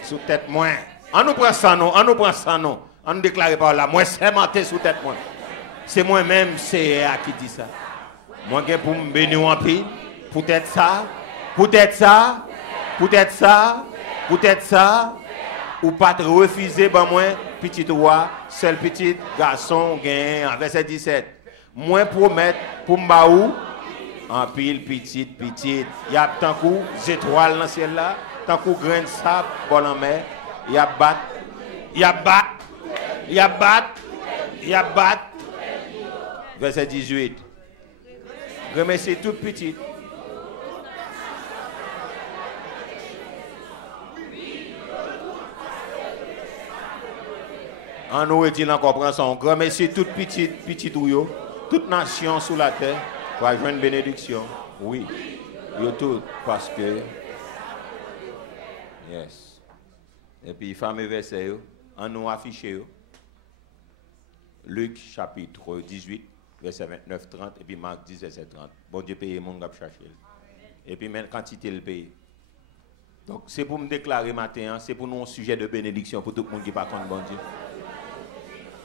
sous tête moi. On nous prend ça non, on nous prend ça non. On nous déclare par là, moi c'est menté sous tête moi. C'est moi-même c'est qui dit ça. Moi qui pour me bénir en pile, peut-être ça, peut-être ça, peut-être ça, peut-être ça, ou pas te refuser ben moi petit roi, seul petit garçon gain verset 17. Moi promettre pour m'baou en pile petite. Il y a tant coup étoiles dans le ciel là. Tant qu'on grain de sable bon en mer, il y a bat. Verset 18. Remerciez tout petit. En nous est-il encore prend son remerciez toute petite ouyo, toute nation sous la terre va jouer une bénédiction. Oui. Yo tout parce que yes. Et puis, fameux verset, on nous affiche Luc chapitre 18, verset 29, 30, et puis Marc 10, verset 30. Bon Dieu paye, mon gars chercher. Et puis, même quantité le paye. Donc, c'est pour me déclarer matin, c'est pour nous un sujet de bénédiction pour tout le monde qui part contre bon Dieu.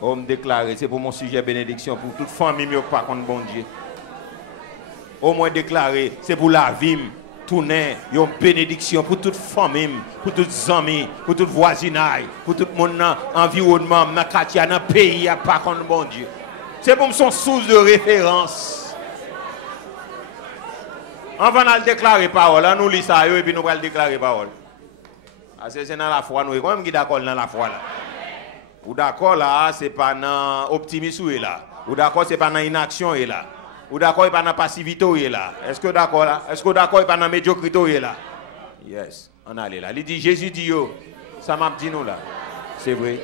On me déclarer, c'est pour mon sujet de bénédiction pour toute famille qui part contre bon Dieu. Au moins déclarer, c'est pour la vie. Tourner une bénédiction pour toute famille, pour toutes amis, pour tout voisinage, pour tout le monde dans l'environnement, dans le quartier, dans le pays, pas contre bon Dieu. C'est pour son source de référence. On va le déclarer parole, nous lisons ça et puis nous allons le déclarer parole. C'est dans la foi, nous sommes d'accord dans la foi là. Ou d'accord là, c'est pas dans l'optimisme là. Ou d'accord, c'est pas dans l'inaction là. Ou d'accord, il n'y a pas de passivité là. Est-ce que d'accord là? Est-ce que d'accord, il n'y a pas de médiocrité là? Yes, on allait là. Il dit, Jésus dit, yo, ça m'a dit nous là. C'est vrai.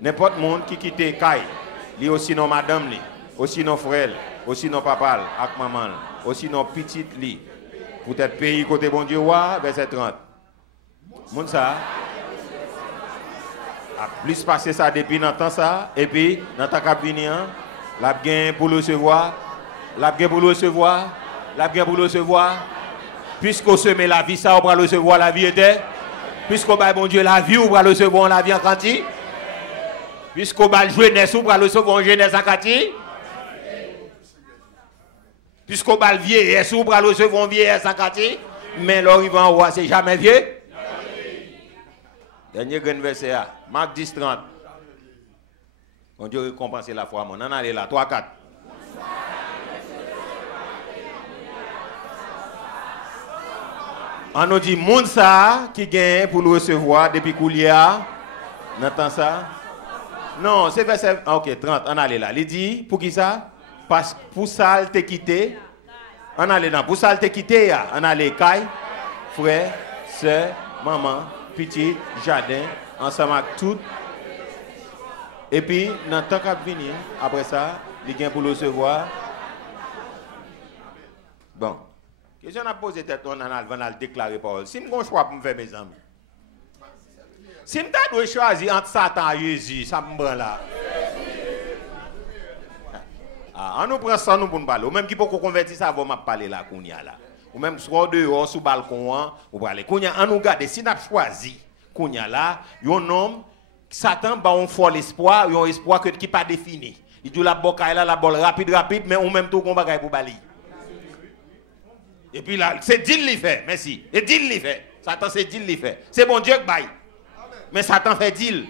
N'importe monde qui quitte Kai, lui aussi non madame, lui, aussi non frère, aussi non papa, avec maman, aussi non petite, lui. Peut-être pays côté bon Dieu, verset 30. Moun ça. A plus passer ça depuis dans temps ça, et puis dans ta cabine, la gain pour le recevoir. La bien pour le recevoir, puisqu'on se met la vie, ça, on va le recevoir la vie était. Puisqu'on va bon Dieu la vie, on va le recevoir la vie en quantité. Puisqu'on va jeunesse, on va le recevoir en jeunesse en quantité. Puisqu'on va le vieillesse, on va le recevoir en vieillesse en quantité. Mais l'arrivant en roi, c'est jamais vieux. Dernier grand verset, Marc 10, 30. Bon Dieu récompense la foi, on en allait là, 3, 4. On nous dit, moun ça qui gagne pour le recevoir depuis Koulia. On entend ça? Non, c'est verset. Ok, 30, on allait là. Il dit, pour qui ça? Parce que pour ça, il t'a quitté. On allait là. Pour ça, il t'a quitté. On allait Kai, frère, soeur, maman, petit, jardin, ensemble avec tout. Et puis, dans le temps qu'à venir, après ça, il gagne pour le recevoir. Bon. Question a posé tête on a le déclarer parole. Si je choix pour me faire mes amis. Si je dois choisir entre Satan et Jésus, ça me prend là. On nous prend ça nous pour nous parler. Ou même qui peut convertir ça, va me parler là qu'on y a là. ou même soit dehors sous balcon, ou va aller. Kounya on nous garde si n'a choisi. Kounya là, yon homme Satan ba on fort l'espoir, yon espoir qui pas défini. Il dit la bocaille là la balle rapide mais on même tout qu'on bagaille pour bali. Et puis là, c'est Dieu qui fait, merci. Et Dieu qui fait. Satan c'est Dieu qui fait. C'est bon Dieu qui baille. Mais Satan fait Dieu.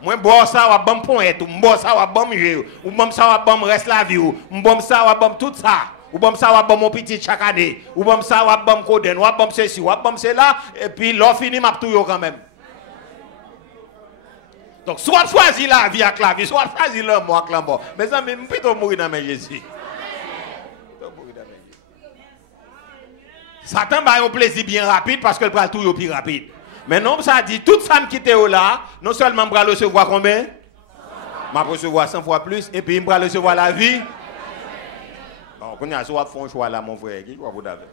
Moi bon ça wa bon point, ou bon ça wa bon jeu, ou bon ça wa bon reste la vie, ou bon ça wa bon tout ça. Ou bon ça va bon mon petit chaque année, ou bon ça va bon coden, ou bon ceci, ou bon cela, et puis l'on finit m'a tout quand même. Donc soit choisir la vie avec la vie, soit choisir le mort avec la mort. Mais amis, plutôt mourir dans mes Jésus. Satan va un plaisir bien rapide parce que le prend tout au plus rapide. Mais non, ça dit toute femme qui était là, non seulement me le recevoir combien? M'a recevoir 100 fois plus et puis me recevoir la vie. Bon, quand on a soit font choix là mon frère, qui choix vous avez?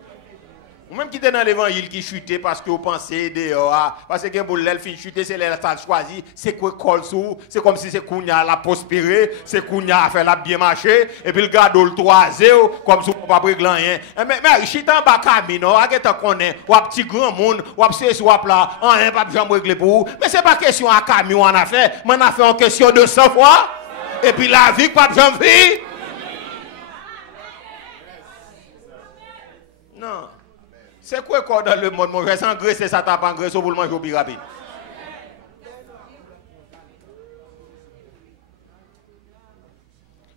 Ou même qui était dans l'évangile qui chutait parce que vous pensez dehors, parce que pour l'elle fin chuter, c'est l'elle ça choisi, c'est quoi col sous, c'est comme si c'est Kounia la prospérer, c'est Kounia a fait la bien marcher, et puis le gars le 3-0, comme si on pas régler rien. Mais chita en bas camino, à qui t'en connaît, ou à petit grand monde, ou à c'est soit là, rien pas jamais régler pour vous. Mais c'est pas question à camion en affaire, mais on a fait en question de 100 fois, et puis la vie pas jamais vie. Non. C'est quoi encore dans le monde? Mon frère, sans graisser, ça tape en graisse pour le manger au plus rapide.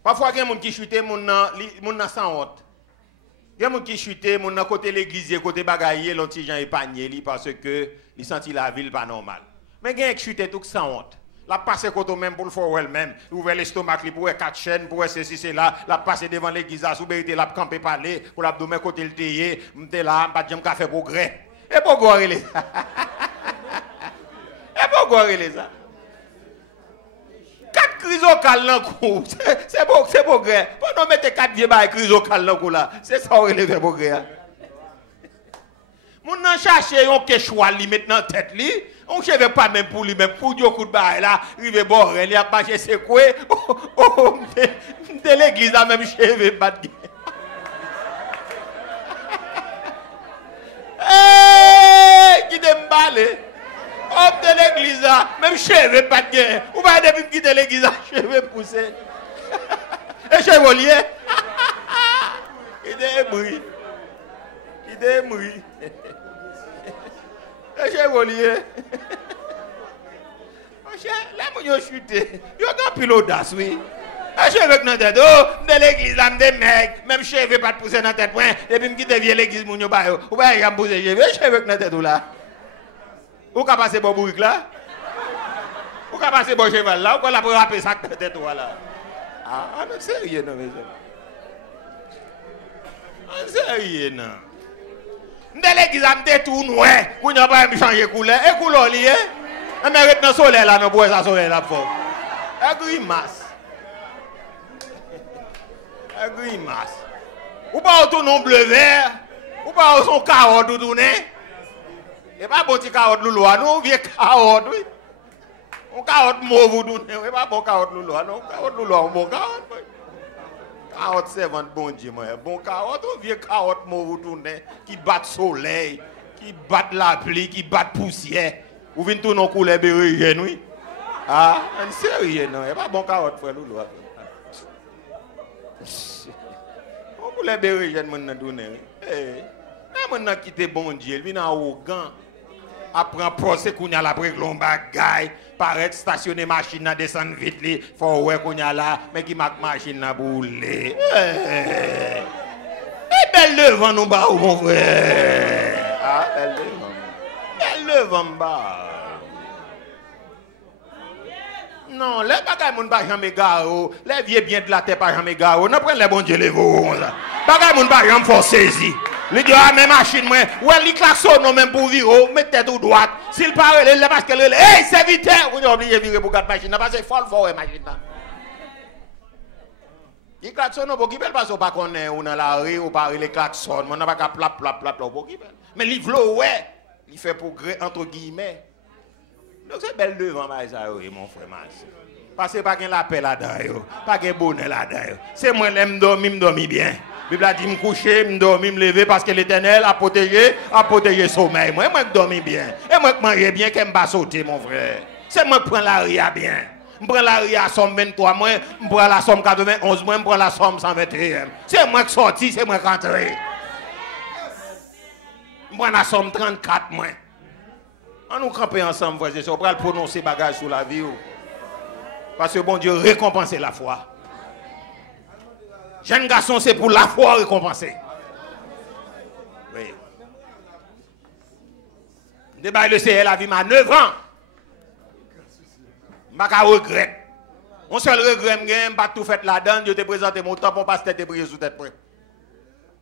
Parfois, il y a des gens qui chutent, les gens sans honte. Il y a des gens qui chutent, les gens côté l'église, côté bagaille, les petits gens épargnés parce que ils sentent la ville pas normale. Mais il y a des gens qui chutent tout sans honte. La passe côté même pour le faire elle-même, ouvrir l'estomac pour 4 chaînes, pour ceci, c'est là, la passe devant l'église, sous vérité, la camper parler, pour l'abdomen côté le théier, m'te là, pas de café progrès. Et pourquoi il est ça? Et pourquoi il est ça? 4 chrysocales dans le cou, c'est progrès. Pour nous mettre 4 vieux bails chrysocales dans le cou là, c'est ça qui est progrès. Mon nan chercher un quechua li maintenant tête li, on cheve pas même pour lui même pour Dieu coup de bail là, rive bord, il a pas c'est quoi de l'église a même cheve pas de. Qui m'balle. Hop de l'église là, même cheve pas de. Ou pas depuis quitter l'église là, cheve pousser. Et chevalier. Il est bruit. Il est bruit. Chevalier. Là, je suis chuté. Il y a un pilote d'audace, oui. Je suis avec notre tête. Oh, de l'église, là, des mecs. Même je ne vais pas te pousser dans la tête. Et puis, je vais l'église, je vais me pousser. Je suis avec notre tête là. Où ka passer bon bourrique là? Où ka passer bon cheval là? Où ka la pour rapper ça dans la tête là? Ah, non, sérieux, non, mes amis. Ah, sérieux, non. De l'église a me détourné, pour ne pas me changer couleur. Et couleur lié. Et mais dans le soleil là, non, pour ça soleil là fort. Et grimace. Et grimace. Ou pas au non bleu vert. Ou pas au son carotte ou tourné. Et pas bon petit carotte loulou, non, vieux carotte, oui. On carotte mauve ou tourné. Et pas bon carotte loulou, non, carotte loulou, on bon carotte. Carotte servante, bon Dieu, moi. Bon carotte, ou vieux carotte mauve tourné, qui bat soleil, qui bat la pluie, qui bat poussière. Ou vient tout nos couleurs bérigènes, oui. Ah, c'est sérieux, non. Et pas bon carotte, frère Loulou. On couleur bérigènes, mon n'a donné. Eh, mon n'a quitté bon Dieu, il vient arrogant. Après procès qu'on y a la préglon bagaille, paraît stationner machine à descendre vite li, faut ouais qu'on y a là, mais qui marque machine à bouler. Eh, belle devant nous bas mon frère. Ah, belle devant. Belle devant bas. Non, les bagailles moun pas jamais garo, les vieux bien de la terre pas jamais garo, non prenne les bon Dieu les vos. Bagaille moun pas jamais faut saisir. Les deux à même machine moi, ouais li klaxon non même pour virer, mettre tête ou droite. S'il parle le parce que le hey serviteur, on est obligé de virer pour garder machine, parce que folle fort machine là. Il klaxon non pour qui belle parce qu'on pas connaît ou dans la rue ou pas les klaxon, on n'a pas qu'à plap pour qui belle. Mais li vlo ouais, il fait progrès entre guillemets. Donc c'est belle devant mon frère Mas. Parce que pas qu'un lapin là-dedans, pas qu'un bonnet là-dedans. C'est moi l'aime dormir bien. Bible a dit me coucher, me dormir, me lever parce que l'Éternel a protégé sommeil. Moi je dormir bien. Et moi je manger bien qu'elle me pas sauter mon frère. C'est moi qui prends la ria bien. Je prends la ria somme 23 moi, je prends la somme 91 moi, je prends la somme 121. C'est moi qui sorti, c'est moi qui rentré. Je prends la somme 34 moi. On nous camper ensemble, frères et sœurs, on va prononcer bagage sur la vie. Parce que bon Dieu récompense la foi. Jeune garçon, c'est pour la foi récompenser. Oui. Débat le CL la vie m'a 9 ans. Je ne regrette. Mon seul regret, je pas tout fait là-dedans, je te présente mon temps pour pas te prier sous tête.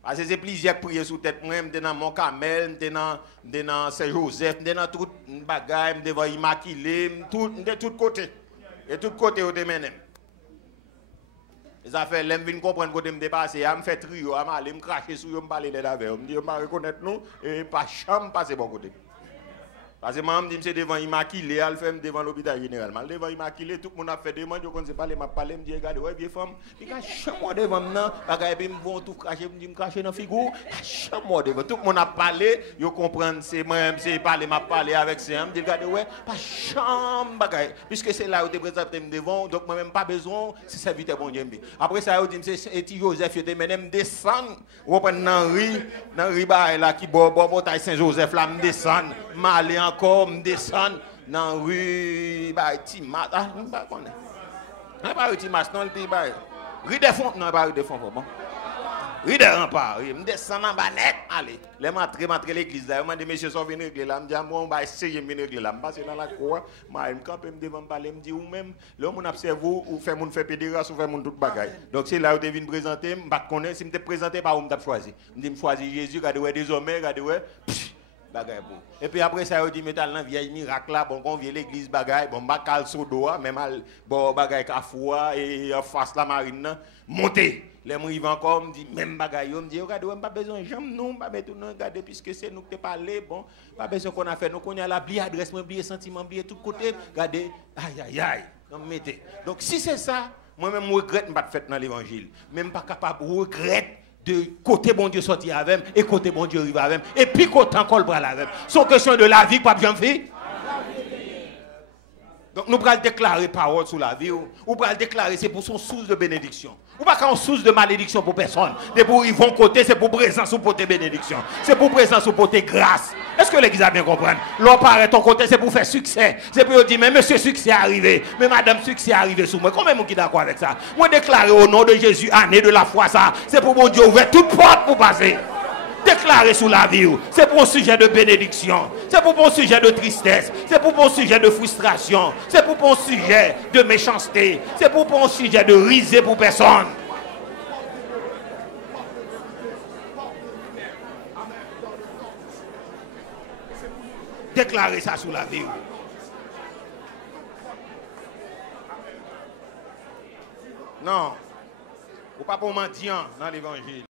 Parce que c'est plusieurs prières sous tête. Moi, je suis dans mon camel, je suis dans Saint-Joseph, je suis dans tout le bagage, je suis devant Immaculée, de tous côtés. Et de tous côtés, je suis mené. Les affaires, je viens comprendre que je me dépasse, je me fais trio, je me cracher sur eux, je me parler de la veille. Je me dis, je me reconnaître nous, et pas chambre passer bon côté. Parce que moi, je me dis, c'est devant Immaculée, elle fait devant l'hôpital général. Devant Immaculée, tout le monde a fait des demandes, je ne sais pas, je parle, je me dis, regardez, ouais, vieille femme, il y a chambre devant moi, puis je me tout cracher, je me dis, me cracher dans la figure, chambre devant. Tout le monde a parlé, je comprends, c'est moi-même, c'est parler, m'a parlé avec ça, je me dis, regardez, ouais, pas chambre, puisque c'est là où tu présentes devant, donc moi-même, pas besoin, c'est serviteur bon Dieu. Après ça, je dis, c'est petit Joseph, je me descend, je reprends dans le riz, là, qui boit Saint-Joseph, là, me descend, m'aller encore, me descendre dans la rue, Timas, je ne sais pas. Je ne sais pas Timas, non, le pays, rue des Fonds, non, pas rue des Fonds, bon. Rue des Remparts, je me descends dans la net, allez. Les m'entrer l'église là, je me dis, monsieur, sont venus régler là, je me dis, bon, on va essayer de venir régler là. Je passe dans la cour, je me campe, je me devant parler, je me dis, ou même, là, on observe ou fait mon fait pédération, ou fait mon tout bagaille. Donc, c'est là où tu viens présenter, je ne sais pas si je te présenter, par où je choisi. Je me dis, je choisis Jésus, regardez, désormais, regardez, bagay pour. Et puis après ça, on dit, mais dans la vieille miracle là, bon, on vient l'église bagay, bon, bah, cal sodo, même bon, bagay kafoua, et en face la marine, monter. Les m'arrive encore, me dit, même bagay, on me dit, regardez, on n'a pas besoin de jambes, non, pas besoin de regarder, puisque c'est nous qui te parlé, bon, pas besoin qu'on a fait, nous qu'on a la blie adresse, oublié sentiment, oublié tout côté, regardez, aïe, non, mettez. Donc si c'est ça, moi-même, je regrette, je ne pas faire dans l'évangile, même pas capable, je regrette. De côté bon Dieu sortir avec et côté bon Dieu arriver avec et puis côté encore le bras avec. Son question de la vie, pas bien fait. Donc nous allons déclarer parole sur la vie, ou allons déclarer c'est pour son source de bénédiction. Ou pas qu'en source de malédiction pour personne. De pour ils vont côté, c'est pour présence ou pour tes bénédictions. C'est pour présence ou pour tes grâces. Est-ce que l'église a bien compris? L'on paraît ton côté, c'est pour faire succès. C'est pour dire, mais monsieur succès est arrivé. Mais madame succès est arrivé sous moi. Combien de gens qui d'accord avec ça? Moi déclarer au nom de Jésus, année de la foi, ça, c'est pour mon Dieu ouvrir toute porte pour passer. Déclarer sous la vie, c'est pour un sujet de bénédiction, c'est pour un sujet de tristesse, c'est pour un sujet de frustration, c'est pour un sujet de méchanceté, c'est pour un sujet de riser pour personne. Déclarer ça sous la vie. Non, ou pas pour mentir dans l'évangile.